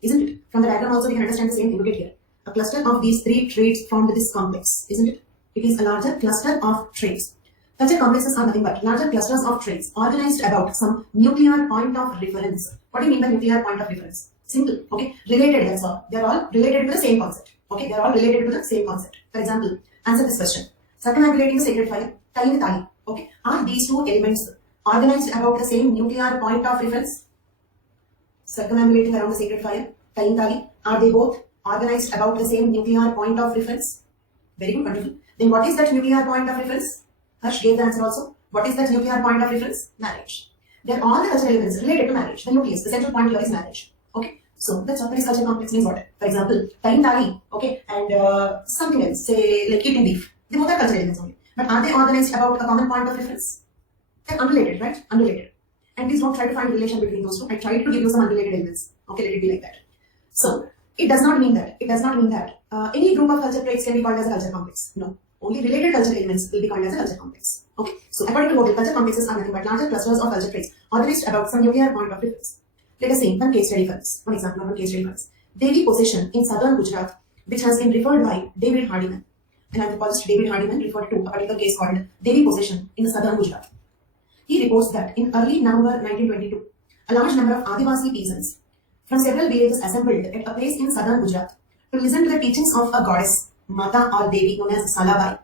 isn't it? From the diagram also we can understand the same thing. Look at here. A cluster of these three traits formed this complex, isn't it? It is a larger cluster of traits. Culture complexes are nothing but larger clusters of traits organized about some nuclear point of reference. What do you mean by nuclear point of reference? Simple, okay? Related, that's all. They are all related to the same concept. Okay, they are all related to the same concept. For example, answer this question. Circumambulating the sacred fire, tying the tali. Okay, are these two elements organized about the same nuclear point of reference? Circumambulating around the sacred fire, tying tali, are they both organized about the same nuclear point of reference? Very good, wonderful. Then what is that nuclear point of reference? Harsh gave the answer also. What is that nuclear point of reference? Marriage. They are all the cultural elements related to marriage. The nucleus, the central point here is marriage. Okay, so that's what is culture complex means what? For example, tying tali, okay, and something else, say like eating beef. They both are cultural elements only. But are they organized about a common point of reference? They're unrelated, right? Unrelated. And please don't try to find a relation between those two. I tried to give you some unrelated elements. Okay, let it be like that. So, it does not mean that. Any group of culture traits can be called as a culture complex. No. Only related culture elements will be called as a culture complex. Okay. So, according to Hobel, culture complexes are nothing but larger clusters of culture traits organized about some nuclear point of reference. Let us see one case study for this. One example of one case study for this. Devi possession in southern Gujarat, which has been referred by David Hardiman. An anthropologist, David Hardiman, referred to a particular case called Devi possession in the southern Gujarat. He reports that in early November 1922, a large number of Adivasi peasants from several villages assembled at a place in southern Gujarat to listen to the teachings of a goddess, Mata or Devi, known as Salabai.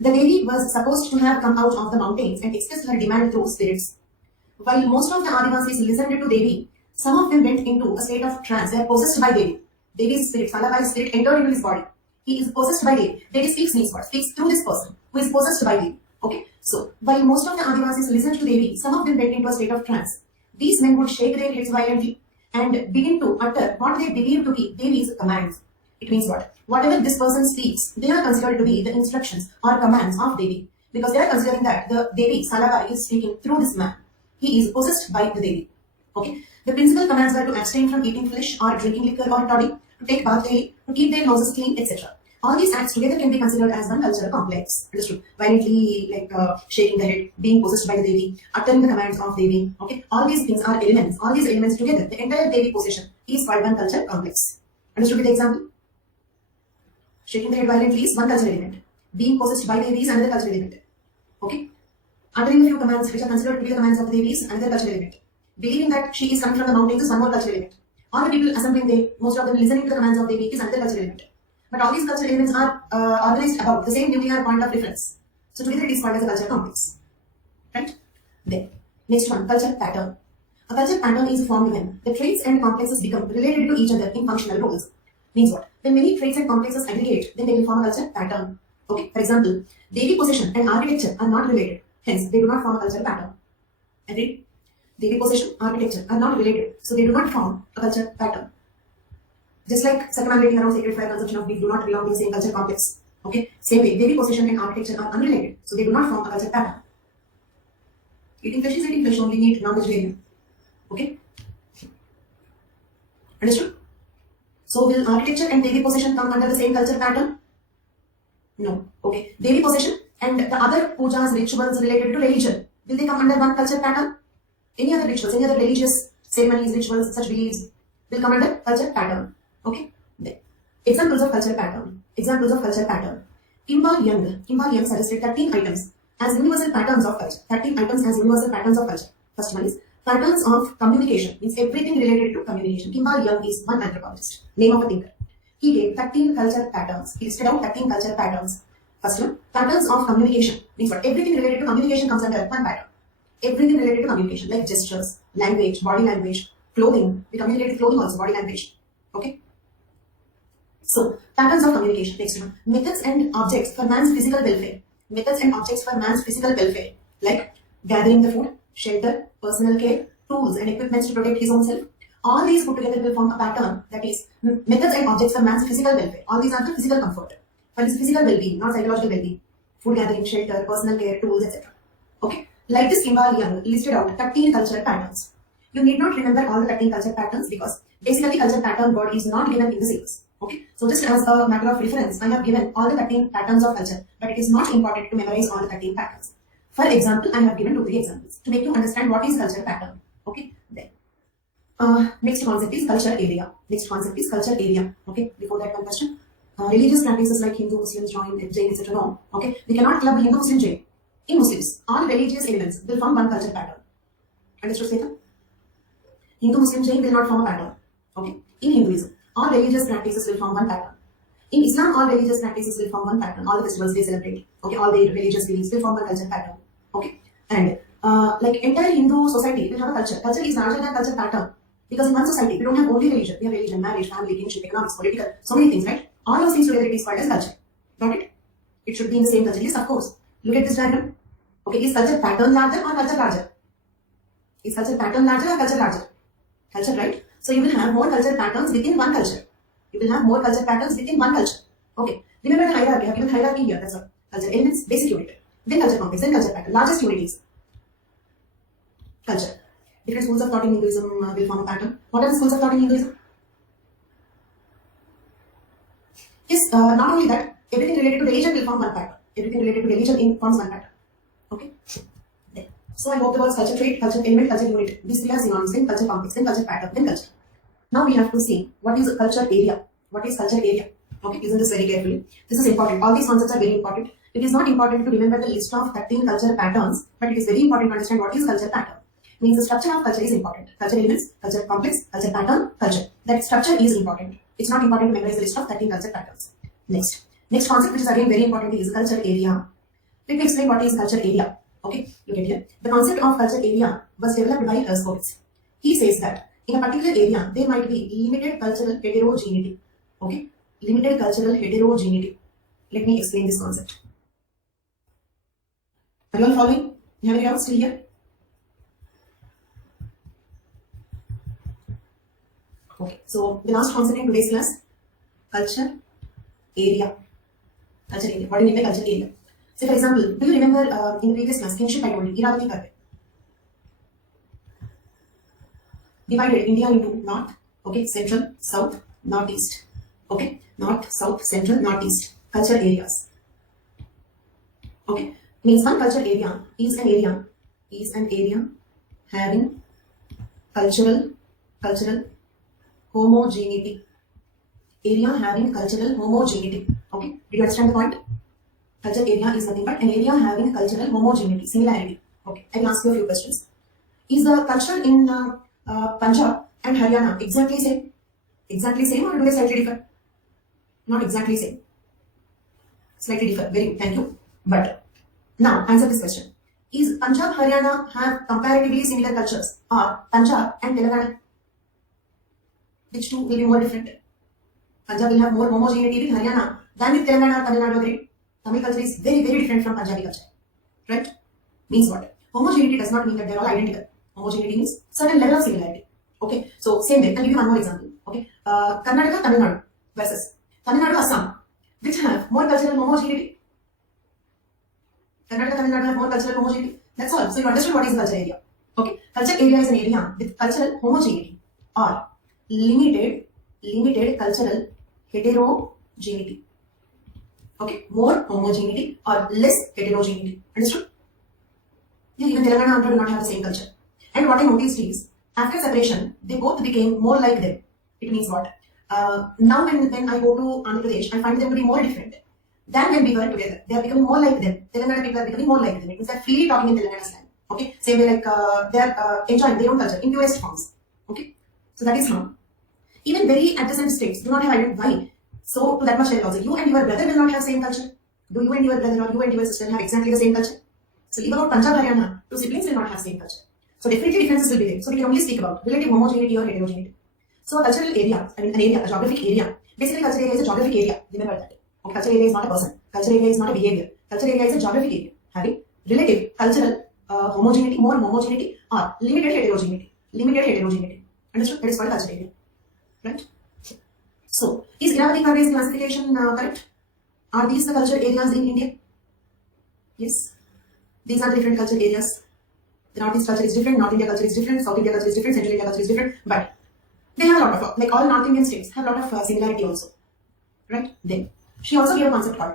The Devi was supposed to have come out of the mountains and expressed her demand through spirits. While most of the Adivasis listened to Devi, some of them went into a state of trance. They are possessed by Devi. Devi's spirit, Salabai's spirit, entered into his body. He is possessed by Devi. Devi speaks means what? Speaks through this person who is possessed by Devi. Okay, so while most of the Adivasis listened to Devi, some of them went into a state of trance. These men would shake their heads violently and begin to utter what they believe to be Devi's commands. It means what? Whatever this person speaks, they are considered to be the instructions or commands of Devi, because they are considering that the Devi, Salabai, is speaking through this man. He is possessed by the Devi. Okay. The principal commands were to abstain from eating flesh or drinking liquor or toddy, to take bath daily, to keep their houses clean, etc. All these acts together can be considered as one cultural complex. Understood? Violently, shaking the head, being possessed by the Devi, uttering the commands of Devi. Okay. All these things are elements. All these elements together, the entire Devi possession is called one culture complex. Understood with the example? Shaking the head violently is one cultural element. Being possessed by Devi is another cultural element. Okay. Uttering a few commands which are considered to be the commands of the Devi is another cultural element. Believing that she is coming from the mountains is one more cultural element. All the people assembling there, most of them listening to the commands of Devi is another cultural element. But all these cultural elements are organized about the same nuclear point of reference. So together it is called as a culture complex. Right? Then, next one, culture pattern. A culture pattern is formed when the traits and complexes become related to each other in functional roles. Means what? When many traits and complexes aggregate, then they will form a culture pattern. Okay, for example, daily possession and architecture are not related, hence they do not form a culture pattern. Agreed? Daily possession, architecture are not related, so they do not form a culture pattern. Just like circumambulating around sacred fire, consumption of beef do not belong to the same culture complex. Okay, same way, daily possession and architecture are unrelated, so they do not form a culture pattern. Eating flesh is eating flesh, only meat, non-vegetarian. Okay, understood? So will architecture and daily possession come under the same culture pattern? No. Okay, daily possession and the other pujas, rituals related to religion, will they come under one culture pattern? Any other rituals, any other religious ceremonies, rituals, such beliefs will come under culture pattern. Okay. Then, examples of culture pattern. Examples of culture pattern. Kimball Young suggested 13 items as universal patterns of culture. 13 items as universal patterns of culture. First one is patterns of communication. Means everything related to communication. Kimball Young is one anthropologist. Name of a thinker. He gave 13 culture patterns. He listed out 13 culture patterns. First one, patterns of communication. Means what? Everything related to communication comes under one pattern. Everything related to communication, like gestures, language, body language, clothing. We communicate with clothing also, body language. Okay. So, patterns of communication. Next one, methods and objects for man's physical welfare. Methods and objects for man's physical welfare, like gathering the food, shelter, personal care, tools and equipments to protect his own self. All these put together will form a pattern, that is, methods and objects for man's physical welfare. All these are the physical comfort. For his physical well-being, not psychological well-being. Food gathering, shelter, personal care, tools, etc. Okay. Like this, Kimball Young listed out 13 cultural patterns. You need not remember all the 13 culture patterns because basically culture pattern word is not given in the syllabus. Okay. So just as a matter of reference, I have given all the 13 patterns of culture, but it is not important to memorize all the 13 patterns. For example, I have given 2-3 examples to make you understand what is culture pattern. Okay. Then. Next concept is culture area. Next concept is culture area. Okay. Before that, one question. Religious practices like Hindu, Muslims, Jain, etc. No. Okay. We cannot club Hindu, Muslim, Jain. In Muslims, all religious elements will form one culture pattern. Understood, Sweta? Hindu, Muslim, Jain will not form a pattern. Okay. In Hinduism, all religious practices will form one pattern. In Islam, all religious practices will form one pattern. All the festivals they celebrate. Okay. All their religious beliefs will form one culture pattern. Okay. And like entire Hindu society will have a culture. Culture is larger than culture pattern. Because in one society, we don't have only religion. We have religion, marriage, family, kinship, economics, political, so many things, right? All those things together it is called as culture. Got it? It should be in the same culture. Yes, of course. Look at this diagram. Okay, is culture pattern larger or culture larger? Is culture pattern larger or culture larger? Culture, right? So you will have more culture patterns within one culture. You will have more culture patterns within one culture. Okay. Remember the hierarchy. I have given hierarchy here. That's all. Culture elements, basic unit. Then culture complex, then culture pattern. Largest unit is culture. Different schools of thought in Hinduism will form a pattern. What are the schools of thought in Hinduism? Yes, not only that, everything related to religion will form one pattern. Everything related to religion forms one pattern. Okay. Then. So I hope the words culture trait, culture element, culture unit. These three are synonyms. Then culture complex, then culture pattern, then culture. Now we have to see what is culture area. What is culture area? Okay, listen this very carefully. This is important. All these concepts are very important. It is not important to remember the list of 13 culture patterns, but it is very important to understand what is culture pattern. Means the structure of culture is important. Culture elements, culture complex, culture pattern, culture. That structure is important. It's not important to memorize the list of 13 culture patterns. Next concept, which is again very important, is culture area. Let me explain what is culture area. Okay, look at here. The concept of culture area was developed by Herskovitz. He says that in a particular area, there might be limited cultural heterogeneity. Okay, limited cultural heterogeneity. Let me explain this concept. Are you all following? You have any doubts still here? Okay, so the last concept in today's class, culture area. Culture area. What do you mean by culture area? So, for example, do you remember in the previous class, kinship I told you, Iradati Karve. Divided India into north, okay, central, south, northeast. Okay, north, south, central, northeast. Culture areas. Okay, means one culture area is an area having cultural homogeneity. Area having cultural homogeneity. Okay, did you understand the point? Culture area is nothing but an area having cultural homogeneity, similarity. Okay, I will ask you a few questions. Is the culture in Punjab and Haryana exactly same? Exactly same, or do they slightly differ? Not exactly same. Slightly differ. Very good. Thank you. But now answer this question. is Punjab, Haryana have comparatively similar cultures, or Punjab and Telangana? Which two will be more different? Punjab will have more homogeneity with Haryana than with Telangana or Tamil Nadu. Agree? Tamil culture is very, very different from Punjabi culture. Right? Means what? Homogeneity does not mean that they are all identical. Homogeneity means certain level of similarity. Okay? So, same way. I'll give you one more example. Okay? Karnataka, Tamil Nadu versus Tamil Nadu, Assam. Which have more cultural homogeneity? Karnataka, Tamil Nadu have more cultural homogeneity. That's all. So, you understood what is culture area. Okay? Culture area is an area with cultural homogeneity or limited cultural heterogeneity. Okay, more homogeneity or less heterogeneity. Understood? Yeah, even Telangana and Andhra do not have the same culture. And what I noticed is, after separation, they both became more like them. It means what? Now when I go to Andhra Pradesh, I find them to be more different than when we were together. They are becoming more like them. Telangana people are becoming more like them. It means they're freely talking in Telangana slang. Okay, same way like they are enjoying their own culture in purest forms. Okay, so that is how. Even very adjacent states do not have identity. Why? So to that much level also, you and your brother will not have same culture. Do you and your brother or you and your sister have exactly the same culture? So even about Punjab, Haryana, two siblings will not have same culture. So definitely differences will be there. So we can only speak about relative homogeneity or heterogeneity. So a cultural area, I mean an area, a geographic area. Basically culture area is a geographic area. Remember that. Okay, culture area is not a person. Culture area is not a behavior. Culture area is a geographic area having relative cultural homogeneity, more homogeneity or limited heterogeneity. Limited heterogeneity. Understood? That is called culture area. Right? So, is Iravathi Karve's classification correct? Are these the culture areas in India? Yes. These are the different culture areas. The Northeast culture is different, North India culture is different, South India culture is different, Central India culture is different, but they have a lot of, like all North Indian states, have a lot of similarity also. Right? Then, she also gave a concept called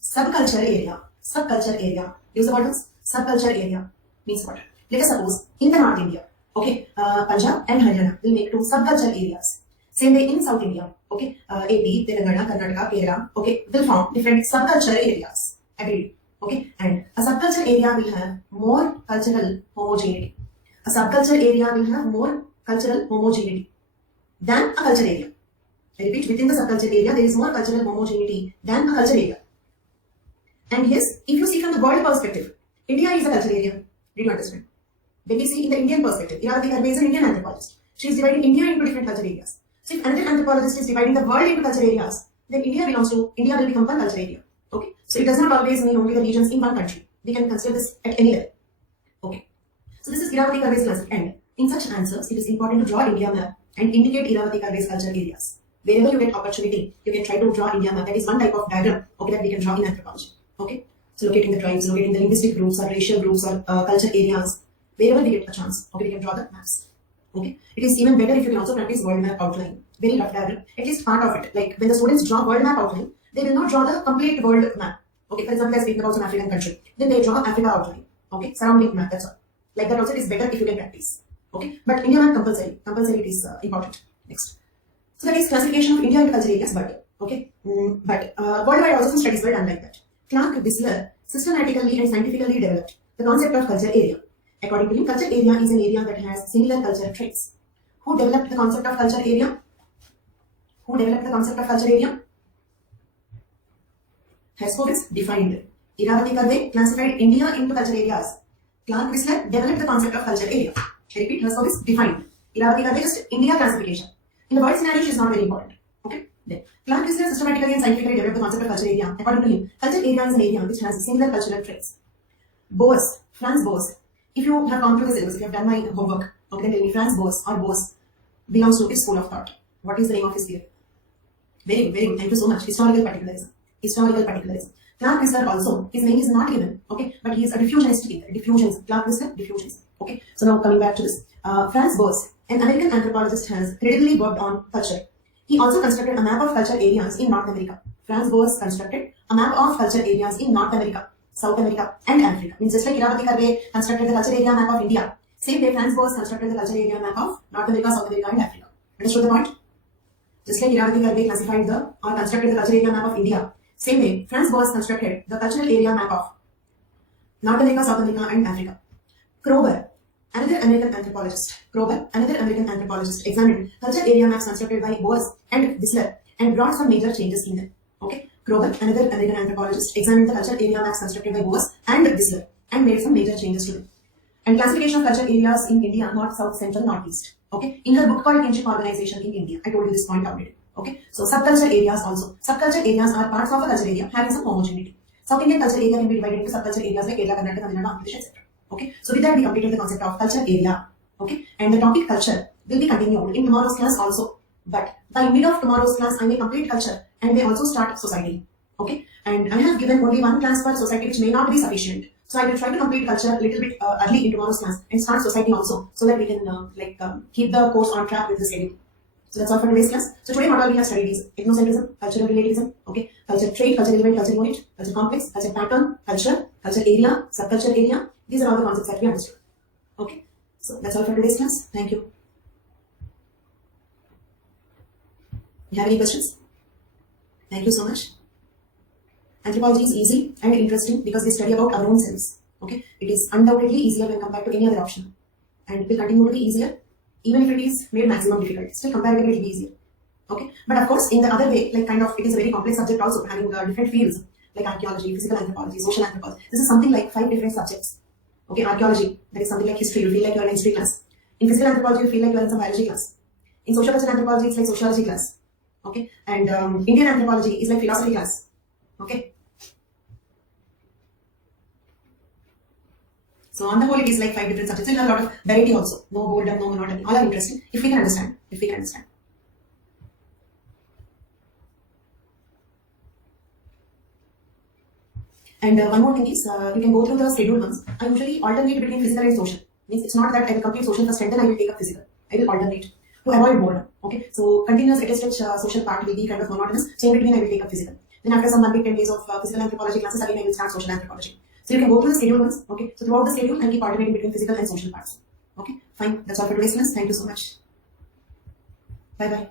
subculture area. Subculture area. Use the word subculture area. Means what? Let us suppose in the North India, okay, Punjab and Haryana will make two subculture areas. Same way in South India, okay, AP, Telangana, Karnataka, Kerala, okay, will form different subculture areas. Agreed. Okay, and a subculture area will have more cultural homogeneity. A subculture area will have more cultural homogeneity than a culture area. I repeat, within the subculture area, there is more cultural homogeneity than a culture area. And yes, if you see from the world perspective, India is a culture area. Did you understand? When we see in the Indian perspective, Iravathi Karve is an Indian anthropologist. She is dividing India into different culture areas. So if another anthropologist is dividing the world into culture areas, then India will become one culture area. Okay. So it does not always mean only the regions in one country. We can consider this at any level. Okay. So this is Iravathi Karve's classic. And in such answers, it is important to draw India map and indicate Iravathi Karve's culture areas. Wherever you get opportunity, you can try to draw India map. That is one type of diagram, okay, that we can draw in anthropology. Okay. So locating the tribes, locating the linguistic groups or racial groups or culture areas. Wherever we get a chance, okay, we can draw the maps. Okay. It is even better if you can also practice world map outline. Very rough diagram. At least part of it. Like when the students draw world map outline, they will not draw the complete world map. Okay, for example, I speak about some African country. Then they draw Africa outline. Okay, surrounding map, that's all. Like that also it is better if you can practice. Okay, but India map compulsory. Compulsory it is important. Next. So that is classification of India into culture areas, but okay. Worldwide also some studies were done like that. Clark Whistler systematically and scientifically developed the concept of culture area. According to him, culture area is an area that has similar cultural traits. Who developed the concept of culture area? Who developed the concept of culture area? Has defined. Iravathi Karve classified India into culture areas. Clark Whistler developed the concept of culture area. I repeat, Has defined. Iravathi Karve just India classification. In the world scenario, she is not very important. Okay. Then Clark Whistler systematically and scientifically developed the concept of culture area. According to him, culture area is an area which has similar cultural traits. Franz Boas. If you have gone through the syllabus, if you have done my homework, okay, then tell me Franz Boas or Boas belongs to his school of thought. What is the name of his theory? Very good, very good. Thank you so much. Historical particularism. Clark Whistler also, his name is not given, okay, but he is a diffusionist thinker. Diffusionism. Clark Whistler, diffusionism. Okay, so now coming back to this. Franz Boas, an American anthropologist, has credibly worked on culture. He also constructed a map of culture areas in North America. Franz Boas constructed a map of culture areas in North America, South America, and Africa. Means just like Iravathi Karve constructed the culture area map of India, same way Franz Boas constructed the culture area map of North America, South America, and Africa. Understood the point? Just like Iravathi Karve classified or constructed the culture area map of India, same way Franz Boas constructed the cultural area map of North America, South America, and Africa. Kroeber, another American anthropologist, examined culture area maps constructed by Boas and Whistler and brought some major changes in them. Okay, Krogel, another American anthropologist, examined the culture area maps constructed by Boas and Whistler and made some major changes to them. And classification of culture areas in India, north, south, central, northeast. Okay, in her book called Kinship Organization in India, I told you this point already. Okay, so subculture areas also. Subculture areas are parts of a culture area having some homogeneity. South Indian culture area can be divided into subculture areas like Kerala, Karnataka, Tamil Nadu, Andhra Pradesh, etc. Okay, so with that we completed the concept of culture area. Okay, and the topic culture will be continued in tomorrow's class also. But by mid of tomorrow's class, I may complete culture and may also start society. Okay, and I have given only one class for society, which may not be sufficient. So I will try to complete culture a little bit early in tomorrow's class and start society also, so that we can keep the course on track with the schedule. So that's all for today's class. So today what all we have studied is ethnocentrism, cultural relativism, okay, culture trait, culture element, culture unit, culture complex, culture pattern, culture area, subculture area. These are all the concepts that we understood. Okay, so that's all for today's class. Thank you. You have any questions? Thank you so much. Anthropology is easy and interesting because we study about our own selves. Okay, it is undoubtedly easier when compared to any other option, and it will continue to be easier even if it is made maximum difficult. Still, comparatively, it will be easier. Okay, but of course, in the other way, like it is a very complex subject also, having different fields like archaeology, physical anthropology, social anthropology. This is something like 5 different subjects. Okay, archaeology, that is something like history. You feel like you are in history class. In physical anthropology, you feel like you are in some biology class. In social cultural anthropology, it's like sociology class. Okay, and Indian anthropology is like philosophy class. Okay. So on the whole, it is like 5 different subjects and a lot of variety also. No boredom, no monotony. All are interesting if we can understand. If we can understand. And one more thing is, you can go through the scheduled ones. I usually alternate between physical and social. Means it's not that I will complete social first and then I will take up physical. I will alternate to avoid boredom. Okay. So continuous attested social part will be kind of monotonous. So in between I will take up physical. Then after some 1 week, 10 days of physical anthropology classes, again I will start social anthropology. So you can go through the schedule once. Okay. So throughout the schedule, I keep alternating between physical and social parts. Okay. Fine. That's all for today's class. Thank you so much. Bye bye.